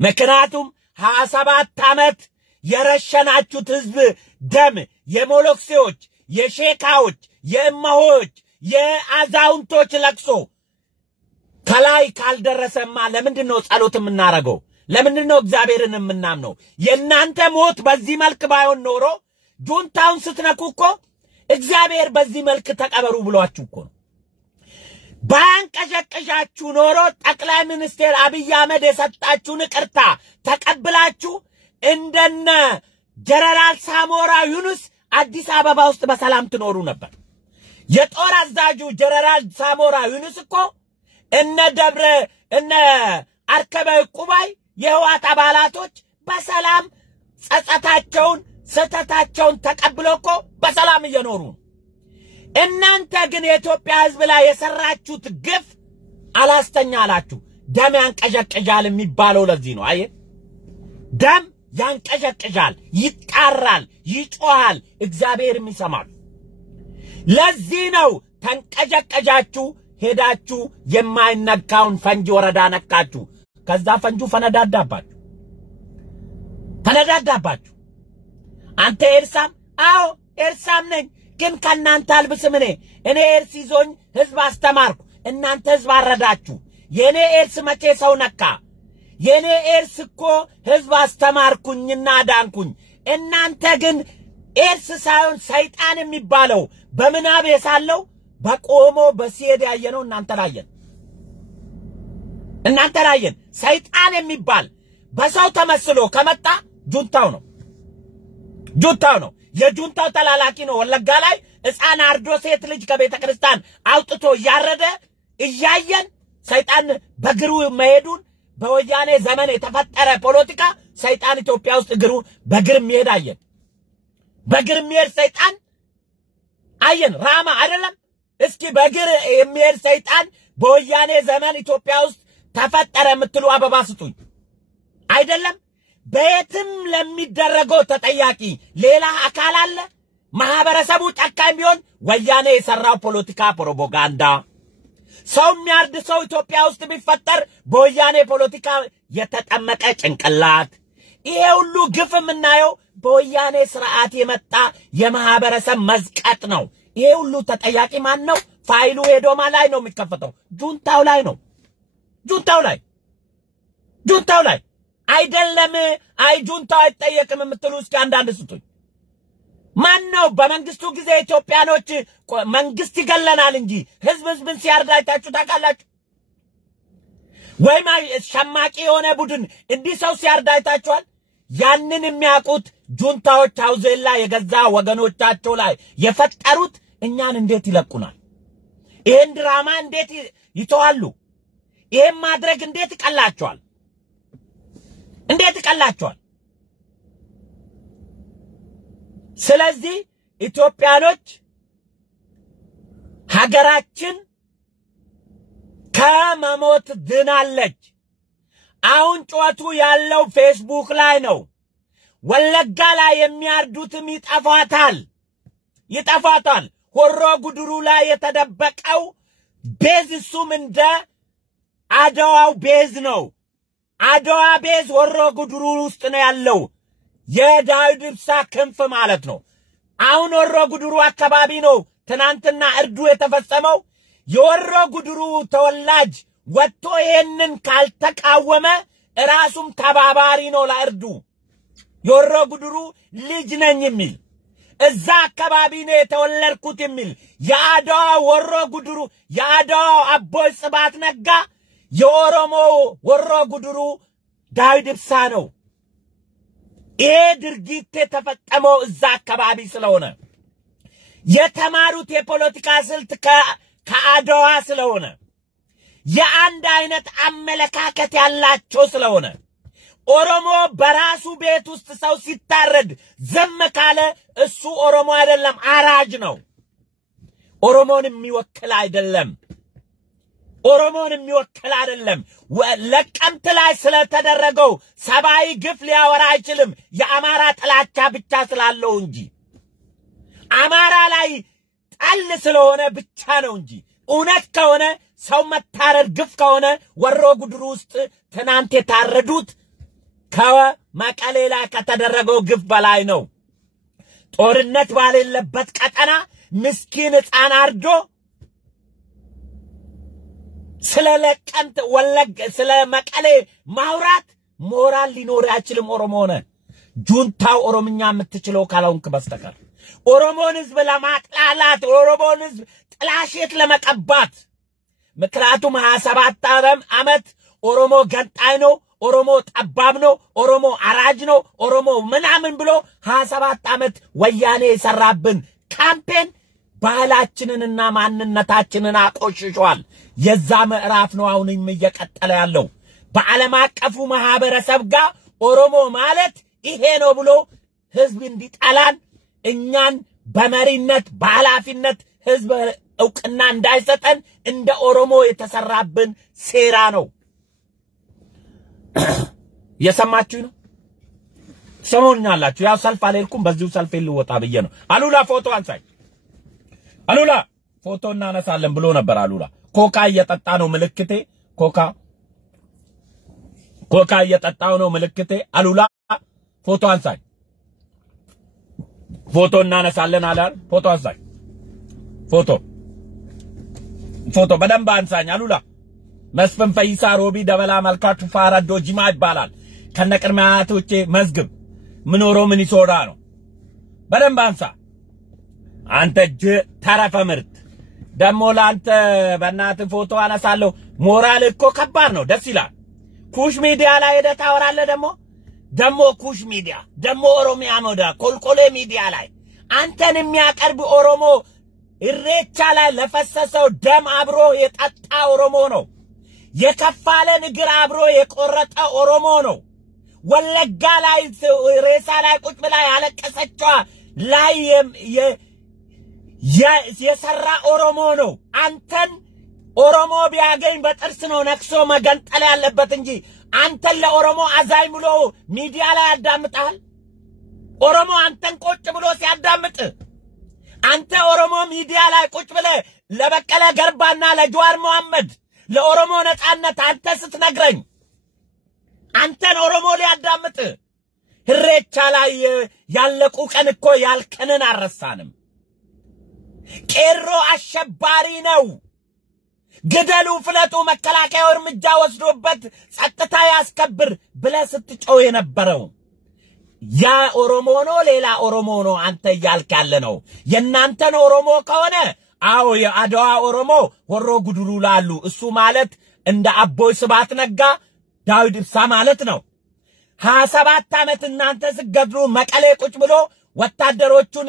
ምክንያቱም 27 ዓመት የረሸናችሁት ህዝብ ደም የሞሎክሴዎች የሼካዎች የእማሆች የአዛውንቶች ለቅሶ ከላይ ካልደረሰማ ለምንድነው ጸሎት የምናረገው? ለምንድነው እግዚአብሔርን የምናምነው? የናንተ ሞት በዚህ መልክ ባይሆን ኖሮ ጁንታውን ስትነኩ እኮ እግዚአብሔር በዚህ መልክ ተቀበሩ ብሏችሁ እኮ ነው። ባንቀሸቀሻችሁ ኖሮ ጠቅላይ ሚኒስትር አብይ አህመድ የሰጣችሁን ይቅርታ ተቀብላችሁ እንደነ ጀነራል ሳሞራ ዩኑስ አዲስ አበባ ውስጥ በሰላም ትኖሩ ነበር። የጦር አዛዡ ጀነራል ሳሞራ ዩኑስ እኮ እነ አርከበ ቁባይ የህዋት አባላቶች በሰላም ጸጸታቸውን ስተታቸውን ተቀብለው እኮ በሰላም እየኖሩ። እናንተ ግን የኢትዮጵያ ህዝብ ላይ የሰራችሁት ግፍ አላስተኛ አላችሁ። ደም ያንቀዠቅዣል የሚባለው ለዚህ ነው። አየ ደም ያንቀዠቅዣል፣ ይጣራል፣ ይጮሃል፣ እግዚአብሔርም ይሰማል። ለዚህ ነው ተንቀዠቀዣችሁ ሄዳችሁ የማይነካውን ፈንጂ ወረዳ ነካችሁ። ከዛ ፈንጁ ፈነዳዳባችሁ። አንተ ኤርሳም? አዎ ኤርሳም ነኝ፣ ግን ከናንተ አልብስም። እኔ ኤርስ ይዞኝ ህዝብ አስተማርኩ፣ እናንተ ህዝብ አረዳችሁ። የኔ ኤርስ መቼ ሰው ነካ? የኔ ኤርስ እኮ ህዝብ አስተማርኩኝና ዳንኩኝ። እናንተ ግን ኤርስ ሳይሆን ሰይጣን የሚባለው በምናብ የሳለው በቆሞ በሲሄድ ያየነው እናንተ ላየን። ሰይጣን የሚባል በሰው ተመስሎ ከመጣ ጁንታው ነው። የጁንታው ተላላኪ ነው። ወለጋ ላይ ሕፃን አርዶ ሴት ልጅ ከቤተ ክርስቲያን አውጥቶ ያረደ እያየን ሰይጣን በግሩ መሄዱን በወያኔ ዘመን የተፈጠረ ፖለቲካ ሰይጣን ኢትዮጵያ ውስጥ እግሩ በግር የሚሄድ አየን። በግር የሚሄድ ሰይጣን አየን። ራማ አይደለም። እስኪ በግር የሚሄድ ሰይጣን በወያኔ ዘመን ኢትዮጵያ ውስጥ ተፈጠረ የምትሉ አበባ ስጡኝ። አይደለም። በየትም ለሚደረገው ተጠያቂ ሌላ አካል አለ። ማህበረሰቡ ጨካኝ ቢሆን ወያኔ የሰራው ፖለቲካ ፕሮፓጋንዳ ሰው የሚያርድ ሰው ኢትዮጵያ ውስጥ ቢፈጠር በወያኔ ፖለቲካ የተጠመቀ ጭንቅላት ይሄ ሁሉ ግፍ የምናየው በወያኔ ስርዓት የመጣ የማህበረሰብ መዝቀጥ ነው። ይሄ ሁሉ ተጠያቂ ማን ነው? ፋይሉ ሄዶማ ላይ ነው የሚከፈተው። ጁንታው ላይ ነው። ጁንታው ላይ አይደለም። አይ ጁንታው አይጠየቅም የምትሉ እስኪ አንዳንድ ስጡኝ። ማን ነው በመንግስቱ ጊዜ ኢትዮጵያኖች መንግስት ይገለናል እንጂ ህዝብን ሲያርድ አይታችሁ ታውቃላችሁ? ወይም ሸማቂ የሆነ ቡድን እንዲህ ሰው ሲያርድ አይታችኋል? ያንን የሚያውቁት ጁንታዎች ሀውዜላ የገዛ ወገኖቻቸው ላይ የፈጠሩት እኛን እንዴት ይለቁናል? ይሄን ድራማ እንዴት ይተዋሉ? ይሄን ማድረግ እንዴት ይቀላቸዋል? ስለዚህ ኢትዮጵያኖች ሀገራችን ከመሞት ድናለች። አሁን ጩኸቱ ያለው ፌስቡክ ላይ ነው። ወለጋ ላይ የሚያርዱትም ይጠፋታል። ሆሮ ጉድሩ ላይ የተደበቀው ቤዝ እሱም እንደ አድዋው ቤዝ ነው። አድዋ ቤዝ ሆሮ ጉድሩ ውስጥ ነው ያለው። የዳዊት ኢብሳ ክንፍ ማለት ነው። አሁን ሆሮ ጉድሩ አካባቢ ነው ትናንትና እርዱ የተፈጸመው። የሆሮ ጉድሩ ተወላጅ ወጥቶ ይሄንን ካልተቃወመ ራሱም ተባባሪ ነው ለእርዱ። የሆሮ ጉድሩ ልጅ ነኝ የሚል እዛ አካባቢ ነው የተወለድኩት የሚል የአድዋ ሆሮ ጉድሩ የአድዋ አቦይ ጽባት ነጋ የኦሮሞ ሆሮ ጉድሩ ዳዊት ኢብሳ ነው። ይሄ ድርጊት የተፈጸመው እዛ አካባቢ ስለሆነ የተማሩት የፖለቲካ ስልት ከአድዋ ስለሆነ የአንድ አይነት አመለካከት ያላቸው ስለሆነ ኦሮሞ በራሱ ቤት ውስጥ ሰው ሲታረድ ዝም ካለ እሱ ኦሮሞ አይደለም፣ አራጅ ነው። ኦሮሞን የሚወክል አይደለም። ለቀምት ላይ ስለተደረገው ሰባይ ግፍ ሊያወራ አይችልም። የአማራ ጥላቻ ብቻ ስላለው እንጂ አማራ ላይ ጣል ስለሆነ ብቻ ነው እንጂ እውነት ከሆነ ሰው መታረድ ግፍ ከሆነ ወሮ ጉድሩ ውስጥ ትናንት የታረዱት ከመቀሌ ላይ ከተደረገው ግፍ በላይ ነው። ጦርነት ባሌለበት ቀጠና ምስኪን ሕፃን አርዶ ስለለቀምት ወለግ ስለመቀሌ ማውራት ሞራል ሊኖር አይችልም። ኦሮሞ ሆነ ጁንታው ኦሮምኛ የምትችለው ካላውንክ በስተቀር ኦሮሞን ህዝብ ለማጥላላት ኦሮሞን ህዝብ ጥላሸት ለመቀባት ምክንያቱም 27 ዓመት ኦሮሞ ገንጣይ ነው፣ ኦሮሞ ጠባብ ነው፣ ኦሮሞ አራጅ ነው፣ ኦሮሞ ምናምን ብሎ 27 ዓመት ወያኔ የሰራብን ካምፔን ባህላችንንና ማንነታችንን አቆሽሿል። የዛ ምዕራፍ ነው አሁንም እየቀጠለ ያለው። በዓለም አቀፉ ማህበረሰብ ጋር ኦሮሞ ማለት ይሄ ነው ብሎ ህዝብ እንዲጠላን እኛን በመሪነት በኃላፊነት ህዝብ እውቅና እንዳይሰጠን እንደ ኦሮሞ የተሰራብን ሴራ ነው። የሰማችሁ ነው። ሰሞኑኛላችሁ ያው ሰልፍ አልሄድኩም፣ በዚሁ ሰልፍ ልወጣ ብዬ ነው። አሉላ ፎቶ አንሳኝ፣ አሉላ ፎቶ እናነሳለን ብሎ ነበር። አሉላ ኮካ እየጠጣ ነው ምልክቴ። ኮካ እየጠጣው ነው ምልክቴ። አሉላ ፎቶ አንሳኝ፣ ፎቶ እናነሳለን አላል። ፎቶ አንሳኝ፣ ፎቶ በደንብ አንሳኝ። አሉላ መስፍን ፈይሳ ሮቢ ደበላ መልካቹ ፋራዶ ጂማ ይባላል። ከነቅድመ አያቶቼ መዝግብ ምኖሮ ሚኒሶታ ነው። በደንብ አንሳ። አንተ ተረፈ ምርት ደሞ ላንተ በእናት ፎቶ አነሳለሁ። ሞራል እኮ ከባድ ነው። ደስ ይላል። ኩሽ ሚዲያ ላይ ሄደህ ታወራለህ። ደሞ ኩሽ ሚዲያ ደሞ ኦሮሚያ ሞዳ ኮልኮሌ ሚዲያ ላይ አንተን የሚያቀርብ ኦሮሞ ኢሬቻ ላይ ለፈሰሰው ደም አብሮ የጠጣ ኦሮሞ ነው። የከፋለን እግር አብሮ የቆረጠ ኦሮሞ ነው ወለጋ ላይ ሬሳ ላይ ቁጭ ብላ ያለቀሰችዋ ላይ የሰራ ኦሮሞ ነው አንተን ኦሮሞ ቢያገኝ በጥርስ ነው ነክሶ መገንጠል ያለበት እንጂ አንተን ለኦሮሞ አዛይ ብሎ ሚዲያ ላይ ያዳምጣል ኦሮሞ አንተን ቁጭ ብሎ ሲያዳምጥ አንተ ኦሮሞ ሚዲያ ላይ ቁጭ ብለ ለበቀለ ገርባና ለጀዋር መሐመድ ለኦሮሞ ነጻነት አንተ ስትነግረኝ አንተን ኦሮሞ ሊያዳምጥ ህሬቻ ላይ ያለቁ ቀን እኮ ያልከንን አረሳንም ቄሮ አሸባሪ ነው ግደሉ ፍለጡ መከላከያው እርምጃ ወስዶበት ጸጥታ ያስከብር ብለ ስትጮህ የነበረው ያ ኦሮሞ ነው ሌላ ኦሮሞ ነው አንተ ያልክ ያለ ነው የናንተን ኦሮሞ ከሆነ አዎ የአድዋ ኦሮሞ ወሮ ጉድሩ ላሉ እሱ ማለት እንደ አቦይ ስብሐት ነጋ ዳዊት ኢብሳ ማለት ነው 27 ዓመት እናንተ ስገድሉ መቀሌ ቁጭ ብሎ ወታደሮቹን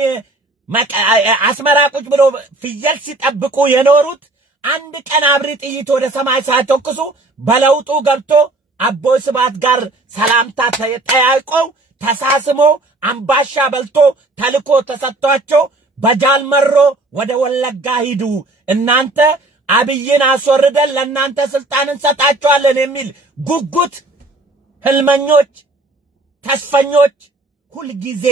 አስመራ ቁጭ ብሎ ፍየል ሲጠብቁ የኖሩት አንድ ቀን አብሪ ጥይት ወደ ሰማይ ሳይተኩሱ በለውጡ ገብቶ አቦይ ስብሐት ጋር ሰላምታ ተጠያይቀው ተሳስሞ አምባሻ በልቶ ተልኮ ተሰጥቷቸው በጃልመሮ ወደ ወለጋ ሂዱ እናንተ አብይን አስወርደን ለናንተ ስልጣንን ሰጣቸዋለን የሚል ጉጉት ህልመኞች ተስፈኞች ሁሉ ጊዜ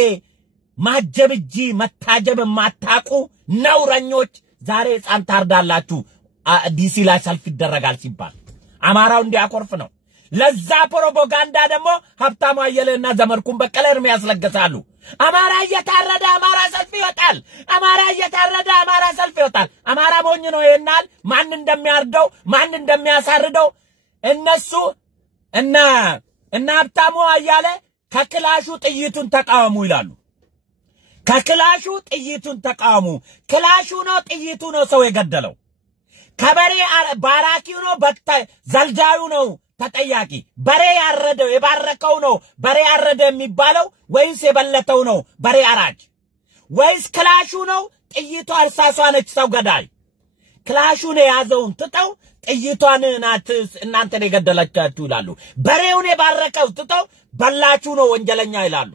ማጀብጂ መታጀብ ማታቁ ነውረኞች ዛሬ ጻን ታርዳላችሁ ዲሲ ላይ ሰልፍ ይደረጋል ሲባል አማራው እንዲያኮርፍ ነው ለዛ ፕሮፓጋንዳ ደግሞ ሀብታሙ አየለና ዘመርኩን በቀለ እርምያስ ለገሳሉ አማራ እየታረደ አማራ ሰልፍ ይወጣል አማራ እየታረደ አማራ ሰልፍ ይወጣል አማራ ሞኝ ነው ይናል ማን እንደሚያርደው ማን እንደሚያሳርደው እነሱ እና ሀብታሙ አያለ ከክላሹ ጥይቱን ተቃወሙ ይላሉ ከክላሹ ጥይቱን ተቃወሙ ክላሹ ነው ጥይቱ ነው ሰው የገደለው ከበሬ ባራኪው ነው ዘልጃዩ ነው ተጠያቂ በሬ ያረደው የባረከው ነው በሬ ያረደ የሚባለው ወይስ የበለተው ነው በሬ አራጅ ወይስ ክላሹ ነው ጥይቱ አርሳሷ ነች ሰው ገዳይ ክላሹን የያዘውን ትተው ጥይቷን ናት እናንተን የገደለቻችሁ ይላሉ በሬውን የባረከው ትተው በላችሁ ነው ወንጀለኛ ይላሉ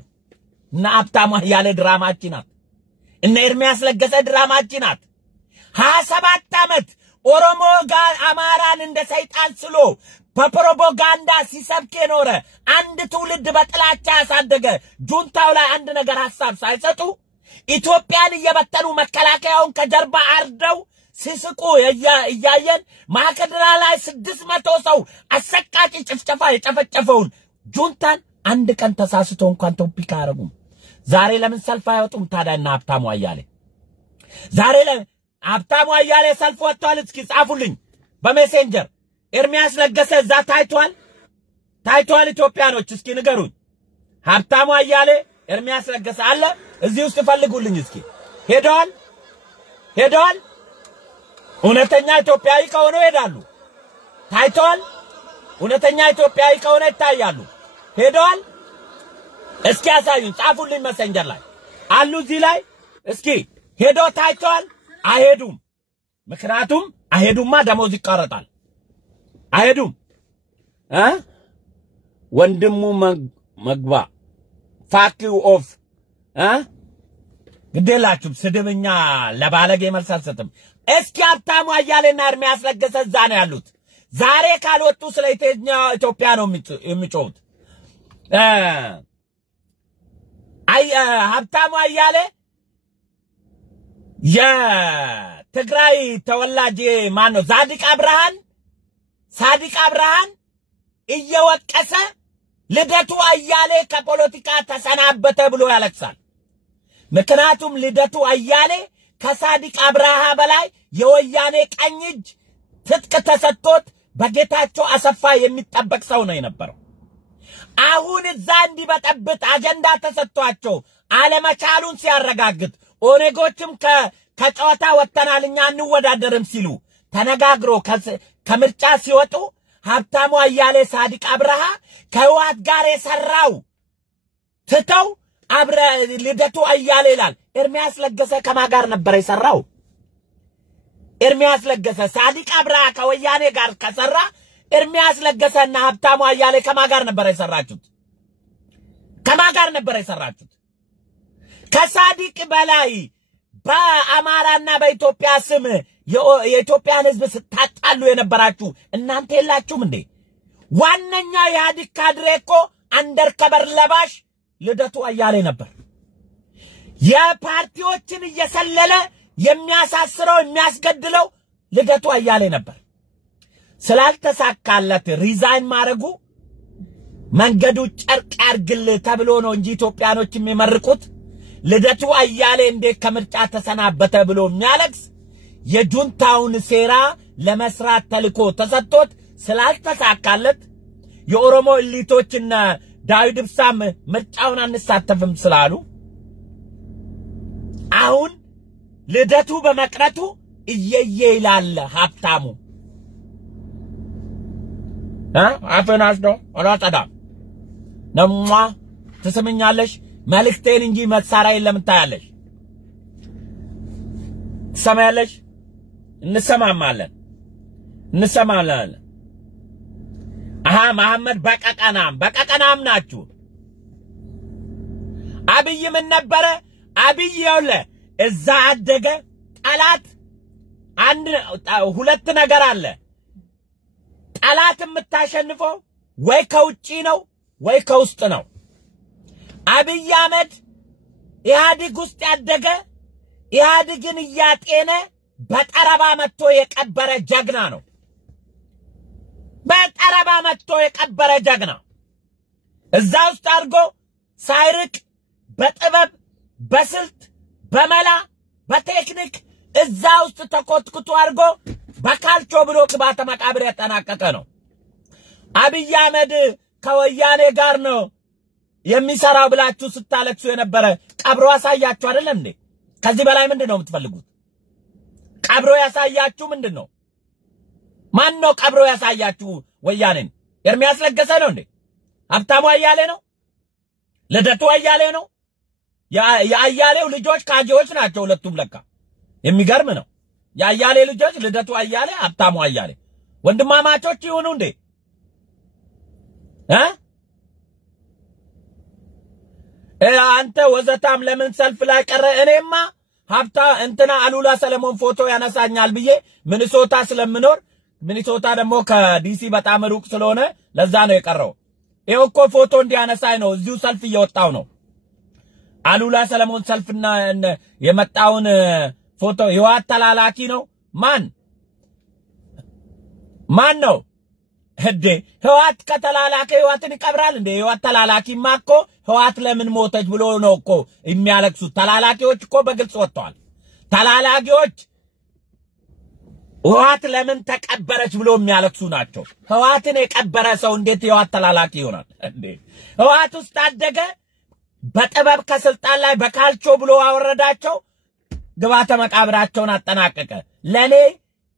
እና ሀብታሙ አያሌ ድራማችን ናት እና ኤርሚያስ ለገሰ ድራማችን ናት 27 ዓመት ኦሮሞ ጋር አማራን እንደ ሰይጣን ስሎ በፕሮፓጋንዳ ሲሰብክ የኖረ አንድ ትውልድ በጥላቻ ያሳደገ ጁንታው ላይ አንድ ነገር ሐሳብ ሳይሰጡ ኢትዮጵያን እየበተኑ መከላከያውን ከጀርባ አርደው ሲስቁ እያየን ማከድራ ላይ 600 ሰው አሰቃቂ ጭፍጨፋ የጨፈጨፈውን ጁንታን አንድ ቀን ተሳስቶ እንኳን ቶፒክ አረጉም ዛሬ ለምን ሰልፍ አይወጡም ታዳና ሀብታሙ አያሌ ዛሬ ሀብታሙ አያሌ ሰልፍ ወጥቷል እስኪ ጻፉልኝ በሜሴንጀር ኤርሚያስ ለገሰ እዛ ታይቷል ኢትዮጵያኖች እስኪ ንገሩኝ ሀብታሙ አያሌ ኤርሚያስ ለገሰ አለ እዚህ ውስጥ ፈልጉልኝ እስኪ ሄደዋል እውነተኛ ኢትዮጵያዊ ከሆነ ይሄዳሉ ታይቷል እውነተኛ ኢትዮጵያዊ ከሆነ ይታያሉ ሄደዋል እስኪ ያሳዩኝ ጻፉልኝ መሰንጀር ላይ አሉ እዚህ ላይ እስኪ ሄዶ ታይቷል አይሄዱም ምክንያቱም አይሄዱማ ደሞዝ ይቀርጣል አይሄዱም ወንድሙ መግባ ፋኪው ኦፍ ግዴላችሁ ስድብኛ ለባለጌ መልስ አልሰጥም እስኪ ሀብታሙ አያሌና ኤርሚያስ ለገሰ እዛ ነው ያሉት ዛሬ ካልወጡ ስለ ኢትዮጵያ ነው የሚጮሁት ሀብታሙ አያሌ የትግራይ ተወላጅ ማን ነው ሳዲቅ አብርሃን እየወቀሰ ልደቱ አያሌ ከፖለቲካ ተሰናበተ ብሎ ያለቅሳል ምክንያቱም ልደቱ አያሌ ከሳዲቅ አብርሃ በላይ የወያኔ ቀኝ እጅ ትጥቅ ተሰጥቶት በጌታቸው አሰፋ የሚጠበቅ ሰው ነው የነበረው አሁን እዛ እንዲበጠብጥ አጀንዳ ተሰጥቷቸው አለመቻሉን ሲያረጋግጥ ኦኔጎችም ከጨዋታ ወተናልኛ እንወዳደርም ሲሉ ተነጋግሮ ከምርጫ ሲወጡ ሀብታሙ አያሌ ሳዲቅ አብርሃ ከህወሓት ጋር የሰራው ትተው አብረ ልደቱ አያሌ ይላል ኤርሚያስ ለገሰ ከማን ጋር ነበር የሰራው ኤርሚያስ ለገሰ ሳዲቅ አብርሃ ከወያኔ ጋር ከሰራ ኤርሚያስ ለገሰና ሀብታሙ አያሌ ከማጋር ነበር የሰራችሁት? ከማጋር ነበር የሰራችሁት? ከሳዲቅ በላይ በአማራና በኢትዮጵያ ስም የኢትዮጵያን ህዝብ ስታጣሉ የነበራችሁ እናንተ የላችሁም እንዴ? ዋነኛ የኢህአዴግ ካድሬ እኮ አንደርከበር ለባሽ ልደቱ አያሌ ነበር። የፓርቲዎችን እየሰለለ የሚያሳስረው የሚያስገድለው ልደቱ አያሌ ነበር። ስላልተሳካለት ሪዛይን ማድረጉ መንገዱ ጨርቅ ያርግል ተብሎ ነው እንጂ ኢትዮጵያኖች የሚመርቁት ልደቱ አያሌ እንዴት ከምርጫ ተሰናበተ ብሎ የሚያለቅስ የጁንታውን ሴራ ለመስራት ተልኮ ተሰጥቶት ስላልተሳካለት የኦሮሞ ኤሊቶችና ዳዊት ኢብሳም ምርጫውን አንሳተፍም ስላሉ አሁን ልደቱ በመቅረቱ እየየ ይላል ሀብታሙ። አፈናስ ነው አላጣዳ ነማ ተሰምኛለሽ መልክቴን እንጂ መሳሪያ የለም ታያለሽ ሰማያለሽ እንሰማማለን መሐመድ በቀቀናም ናችሁ። አብይ ምን ነበረ? አብይ ያውለ እዛ አደገ ጠላት አንድ ሁለት ነገር አለ። ጠላት የምታሸንፈው ወይ ከውጪ ነው ወይ ከውስጥ ነው። አብይ አህመድ ኢህአዴግ ውስጥ ያደገ ኢህአዴግን እያጤነ በጠረባ መጥቶ የቀበረ ጀግና ነው። በጠረባ መጥቶ የቀበረ ጀግና እዛ ውስጥ አድርጎ ሳይርቅ በጥበብ በስልት በመላ በቴክኒክ እዛ ውስጥ ተኮትኩቶ አድርጎ በካልቾ ብሎ ግባተ መቃብር ያጠናቀቀ ነው። አብይ አህመድ ከወያኔ ጋር ነው የሚሰራው ብላችሁ ስታለቅሱ የነበረ ቀብሮ ያሳያችሁ አይደለም እንዴ? ከዚህ በላይ ምንድነው የምትፈልጉት? ቀብሮ ያሳያችሁ ምንድነው? ማን ነው ቀብሮ ያሳያችሁ? ወያኔን ኤርሚያስ ለገሰ ነው እንዴ? ሀብታሙ አያሌ ነው? ልደቱ አያሌ ነው? የአያሌው ልጆች ካጂዎች ናቸው ሁለቱም ለካ። የሚገርም ነው። የአያሌ ልጆች ልደቱ አያሌ ሀብታሙ አያሌ ወንድማማቾች ይሆኑ እንዴ? አንተ ወዘታም ለምን ሰልፍ ላይ ቀረ? እኔማ ሀብታ እንትና አሉላ ሰለሞን ፎቶ ያነሳኛል ብዬ ሚኒሶታ ስለምኖር ሚኒሶታ ደግሞ ከዲሲ በጣም ሩቅ ስለሆነ ለዛ ነው የቀረው። ይሄው እኮ ፎቶ እንዲያነሳኝ ነው እዚሁ ሰልፍ እየወጣው ነው። አሉላ ሰለሞን ሰልፍና የመጣውን ፎቶ ህዋት ተላላኪ ነው። ማን ነው ህዴ? ህዋት ከተላላከ ህዋትን ይቀብራል እንዴ? ህዋት ተላላኪማ እኮ ህዋት ለምን ሞተች ብሎ ነው እኮ የሚያለቅሱት። ተላላኪዎች እኮ በግልጽ ወጥተዋል። ተላላኪዎች ህዋት ለምን ተቀበረች ብሎ የሚያለቅሱ ናቸው። ህዋትን የቀበረ ሰው እንዴት ህዋት ተላላኪ ይሆናል እንዴ? ህዋት ውስጥ አደገ በጥበብ ከስልጣን ላይ በካልቾ ብሎ አወረዳቸው። ግባተ መቃብራቸውን አጠናቀቀ። ለኔ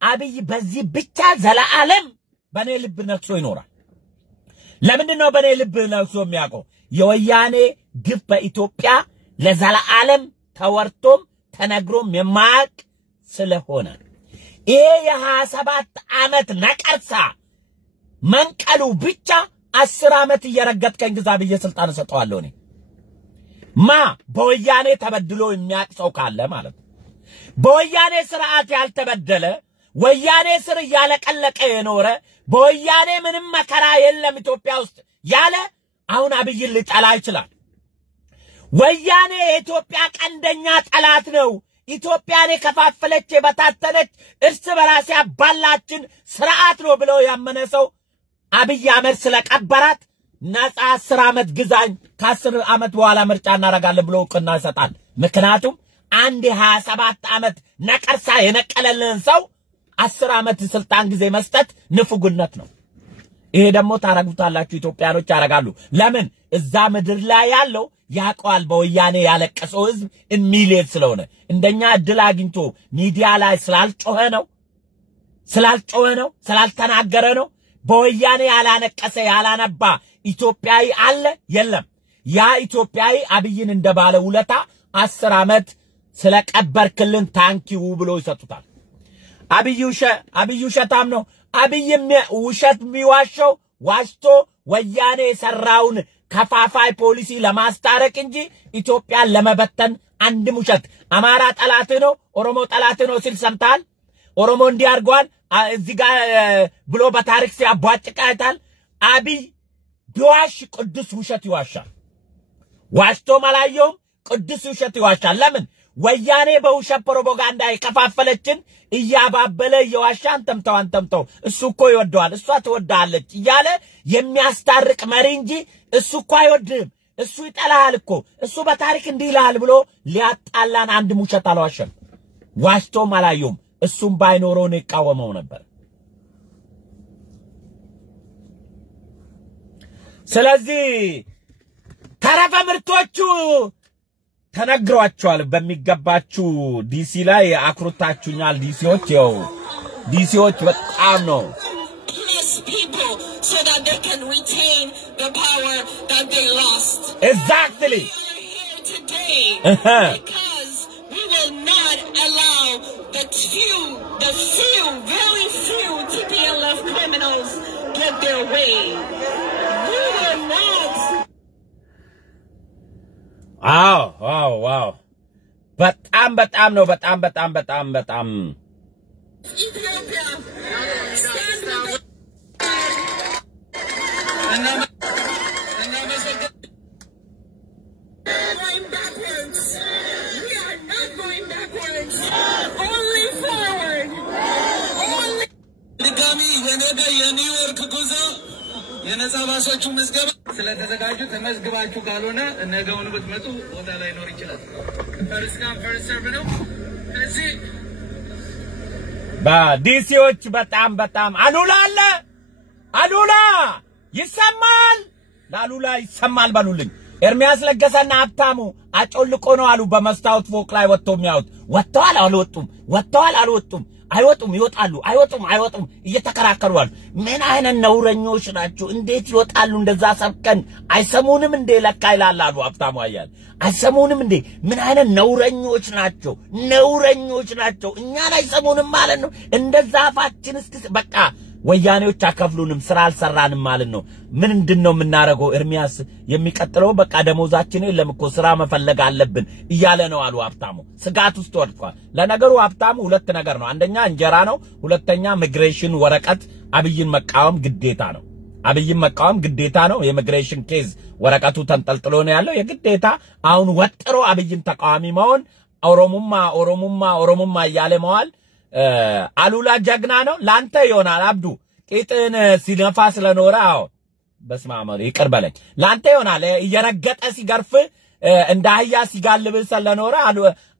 አብይ በዚህ ብቻ ዘላለም በኔ ልብ ነክሶ ይኖራል። ለምንድነው በኔ ልብ ነክሶ የሚያቆ? የወያኔ ግፍ በኢትዮጵያ ለዘላለም ተወርቶም ተነግሮም የማያቅ ስለሆነ ይሄ የ27 ዓመት ነቀርሳ መንቀሉ ብቻ 10 ዓመት እየረገጥከኝ ግዛ ብዬ ስልጣን ሰጠዋለሁ። እኔ በወያኔ ተበድሎ የሚያቅሰው ካለ ማለት በወያኔ ስርዓት ያልተበደለ ወያኔ ስር ያለቀለቀ የኖረ በወያኔ ምንም መከራ የለም ኢትዮጵያ ውስጥ ያለ አሁን አብይን ሊጠላ ይችላል። ወያኔ የኢትዮጵያ ቀንደኛ ጠላት ነው። ኢትዮጵያን የከፋፈለች የበታተነች እርስ በራስ ያባላችን ስርዓት ነው ብለው ያመነ ሰው አብይ አህመድ ስለቀበራት ነፃ 10 ዓመት ግዛኝ ከ10 ዓመት በኋላ ምርጫ እናረጋለን ብሎ እውቅና ይሰጣል። ምክንያቱም አንድ 27 ዓመት ነቀርሳ የነቀለልን ሰው 10 ዓመት ስልጣን ጊዜ መስጠት ንፉግነት ነው። ይሄ ደግሞ ታረጉታላችሁ ኢትዮጵያኖች ያረጋሉ። ለምን? እዛ ምድር ላይ ያለው ያቋል በወያኔ ያለቀሰው ህዝብ ሚሊዮን ስለሆነ እንደኛ እድል አግኝቶ ሚዲያ ላይ ስላልጮኸ ነው ስላልተናገረ ነው። በወያኔ ያላነቀሰ ያላነባ ኢትዮጵያዊ አለ የለም። ያ ኢትዮጵያዊ አብይን እንደባለ ውለታ 10 ዓመት ስለቀበርክልን ታንኪው ብሎ ይሰጡታል። አብዩ ሸታም ነው። አብይ ውሸት የሚዋሸው ዋሽቶ ወያኔ ሰራውን ከፋፋይ ፖሊሲ ለማስታረቅ እንጂ ኢትዮጵያን ለመበተን አንድም ውሸት አማራ ጠላት ነው ኦሮሞ ጠላት ነው ሲል ሰምታል ኦሮሞ እንዲያርጓል እዚህ ጋር ብሎ በታሪክ ሲያቧጭቃታል አብይ ቢዋሽ ቅዱስ ውሸት ይዋሻል ዋሽቶ ማላየው ቅዱስ ውሸት ይዋሻል ለምን ወያኔ በውሸት ፕሮፓጋንዳ ይከፋፈለችን እያባበለ ይዋሻን ተምተው እሱ እኮ ይወደዋል እሷ ትወዳለች እያለ የሚያስታርቅ መሪ እንጂ እሱ እኮ አይወድም እሱ ይጠላል እኮ እሱ በታሪክ እንዲላል ብሎ ሊያጣላን አንድ ውሸት አልዋሸም ዋሽቶ ማላየው እሱም ባይኖረው ነው ይቃወመው ነበር ስለዚህ ተረፈ ምርቶቹ ተነግሯቸዋል በሚገባችሁ ዲሲ ላይ አክሮታችሁኛል ዲሲዎች በጣም ነው so that they can retain the power that they lost. Exactly. Today, because we will not allow the few, very few TPLF criminals get their way. We will not. Wow. በጣም ነው በጣም Ethiopia. Going backwards. We are not going backwards. Only forward. Only. ድጋሚ የነገ የኒውዮርክ ጉዞ የነጻ ባሶቹ ምዝገባ ስለተዘጋጁ ተመዝግባችሁ ካልሆነ ነገውን ብትመጡ ቦታ ላይ ኖር ይችላል ፈርስት ካም ፈርስት ሰርቭ ነው እዚህ በዲሲዎች በጣም አሉላ ይሰማል ላሉላ ይሰማል ባሉልኝ ኤርሚያስ ለገሰና ሀብታሙ አጮልቆ ነው አሉ በመስታወት ፎቅ ላይ ወጥተው የሚያዩት ወጥተዋል አልወጡም አይወጡም እየተከራከሩ አሉ ምን አይነት ነውረኞች ናቸው እንዴት ይወጣሉ እንደዛ ሰብከን አይሰሙንም እንዴ ለካ ይላሉ ሀብታሙ አያል አይሰሙንም እንዴ ምን አይነት ነውረኞች ናቸው እኛን አይሰሙንም ማለት ነው እንደዛ አፋችን እስቲ በቃ ወያኔዎች አከፍሉንም ስራ አልሰራንም ማለት ነው ምንድነው የምናረገው ኤርሚያስ የሚቀጥለው በቃ ደሞዛችን የለም እኮ ስራ መፈለግ አለብን እያለ ነው አሉ ሀብታሙ ስጋት ውስጥ ወድቋል ለነገሩ ሀብታሙ ሁለት ነገር ነው አንደኛ እንጀራ ነው ሁለተኛ ሚግሬሽን ወረቀት አብይን መቃወም ግዴታ ነው የሚግሬሽን ኬዝ ወረቀቱ ተንጠልጥሎ ነው ያለው የግዴታ አሁን ወጥሮ አብይን ተቃዋሚ መሆን ኦሮሞማ እያለ መዋል አሉላ ጀግና ነው ላንተ ይሆናል አብዱ ቂጥን ሲነፋ ስለኖረ በስማማሪ ይቀርበለኝ ላንተ ይሆናል እየረገጠ ሲገርፍ እንደ አህያ ሲጋልብ ስለኖረ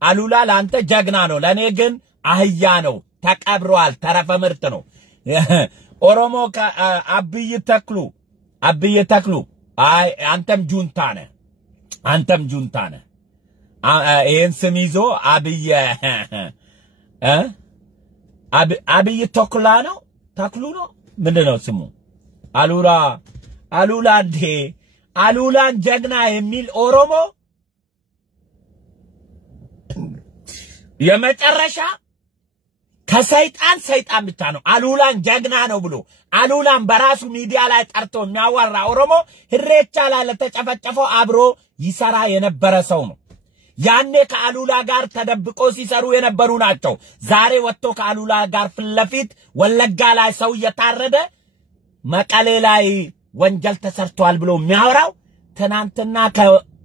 አሉላ ላንተ ጀግና ነው ለኔ ግን አህያ ነው ተቀብሯል ተረፈ ምርት ነው ኦሮሞ አብይ ተክሉ አይ አንተም ጁንታ ነህ ይሄን ስም ይዞ አብይ ተክሉ ነው ምንድነው ስሙ አሉላን ጀግና የሚል ኦሮሞ የመጨረሻ ከሰይጣን ብቻ ነው አሉላን ጀግና ነው ብሎ አሉላን በራሱ ሚዲያ ላይ ጠርቶ የሚያወራ ኦሮሞ ህሬቻ ላይ ለተጨፈጨፈው አብሮ ይሰራ የነበረ ሰው ነው ያኔ ከአሉላ ጋር ተደብቆ ሲሰሩ የነበሩ ናቸው ዛሬ ወጥቶ ከአሉላ ጋር ፍለፊት ወለጋ ላይ ሰው እየታረደ መቀሌ ላይ ወንጀል ተሰርቷል ብሎ የሚያወራው ትናንትና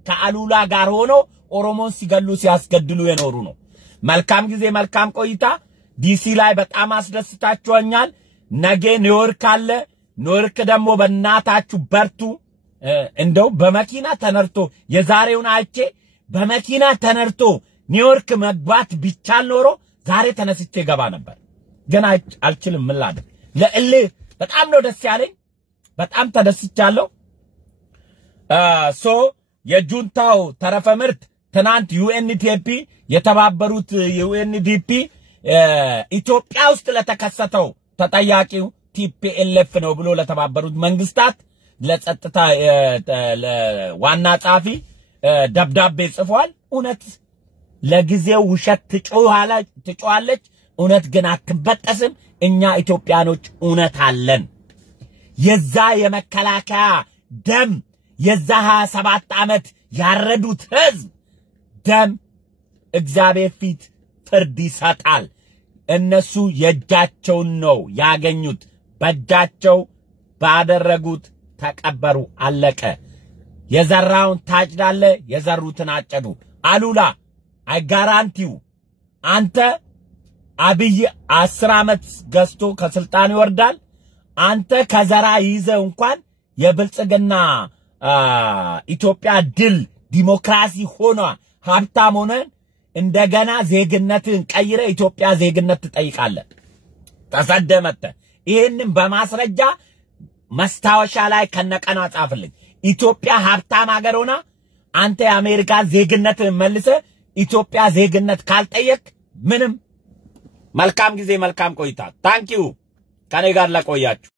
ከአሉላ ጋር ሆኖ ኦሮሞን ሲገሉ ሲያስገድሉ የኖሩ ነው መልካም ጊዜ መልካም ቆይታ ዲሲ ላይ በጣም አስደስታችኋኛል ነገ ኒውዮርክ አለ ኒውዮርክ ደግሞ በእናታችሁ በርቱ እንደው በመኪና ተነርቶ የዛሬውን አይቼ በመኪና ተነርቶ ኒውዮርክ መግባት ቢቻል ኖሮ ዛሬ ተነስቼ ገባ ነበር ግን አልችልም ምላደር ለእልህ በጣም ነው ደስ ያለኝ በጣም ተደስቻለሁ የጁንታው ተረፈ ምርት ትናንት ዩኤንዲፒ የተባበሩት ዩኤንዲፒ ኢትዮጵያ ውስጥ ለተከሰተው ተጠያቂው ቲፒኤልኤፍ ነው ብሎ ለተባበሩት መንግስታት ለጸጥታ ዋና ጻፊ ደብዳቤ ጽፏል እውነት ለጊዜው ውሸት ትጮሃለች እውነት ግን አትበጠስም እኛ ኢትዮጵያኖች እውነት አለን የዛ የመከላከያ ደም የዛ 27 ዓመት ያረዱት ህዝብ ደም እግዚአብሔር ፊት ፍርድ ይሰጣል እነሱ የጃቸውን ነው ያገኙት በጃቸው ባደረጉት ተቀበሩ አለቀ የዘራውን ታጭዳለ የዘሩትን አጨዱ አሉላ አይ ጋራንቲው አንተ አብይ 10 ዓመት ገዝቶ ከስልጣን ይወርዳል አንተ ከዘራ ይዘው እንኳን የብልጽግና ኢትዮጵያ ድል ዲሞክራሲ ሆኖ ሀብታም ሆነን እንደገና ዜግነትን ቀይረ ኢትዮጵያ ዜግነት ትጠይቃለ ተሰደመተ ይሄንን በማስረጃ መስታወሻ ላይ ከነቀና ጻፍልኝ ኢትዮጵያ ሀብታም ሀገር ሆና አንተ የአሜሪካን ዜግነትን መልሰ ኢትዮጵያ ዜግነት ካልጠየቅ ምንም መልካም ጊዜ መልካም ቆይታ ታንኪዩ ከኔ ጋር ለቆያችሁ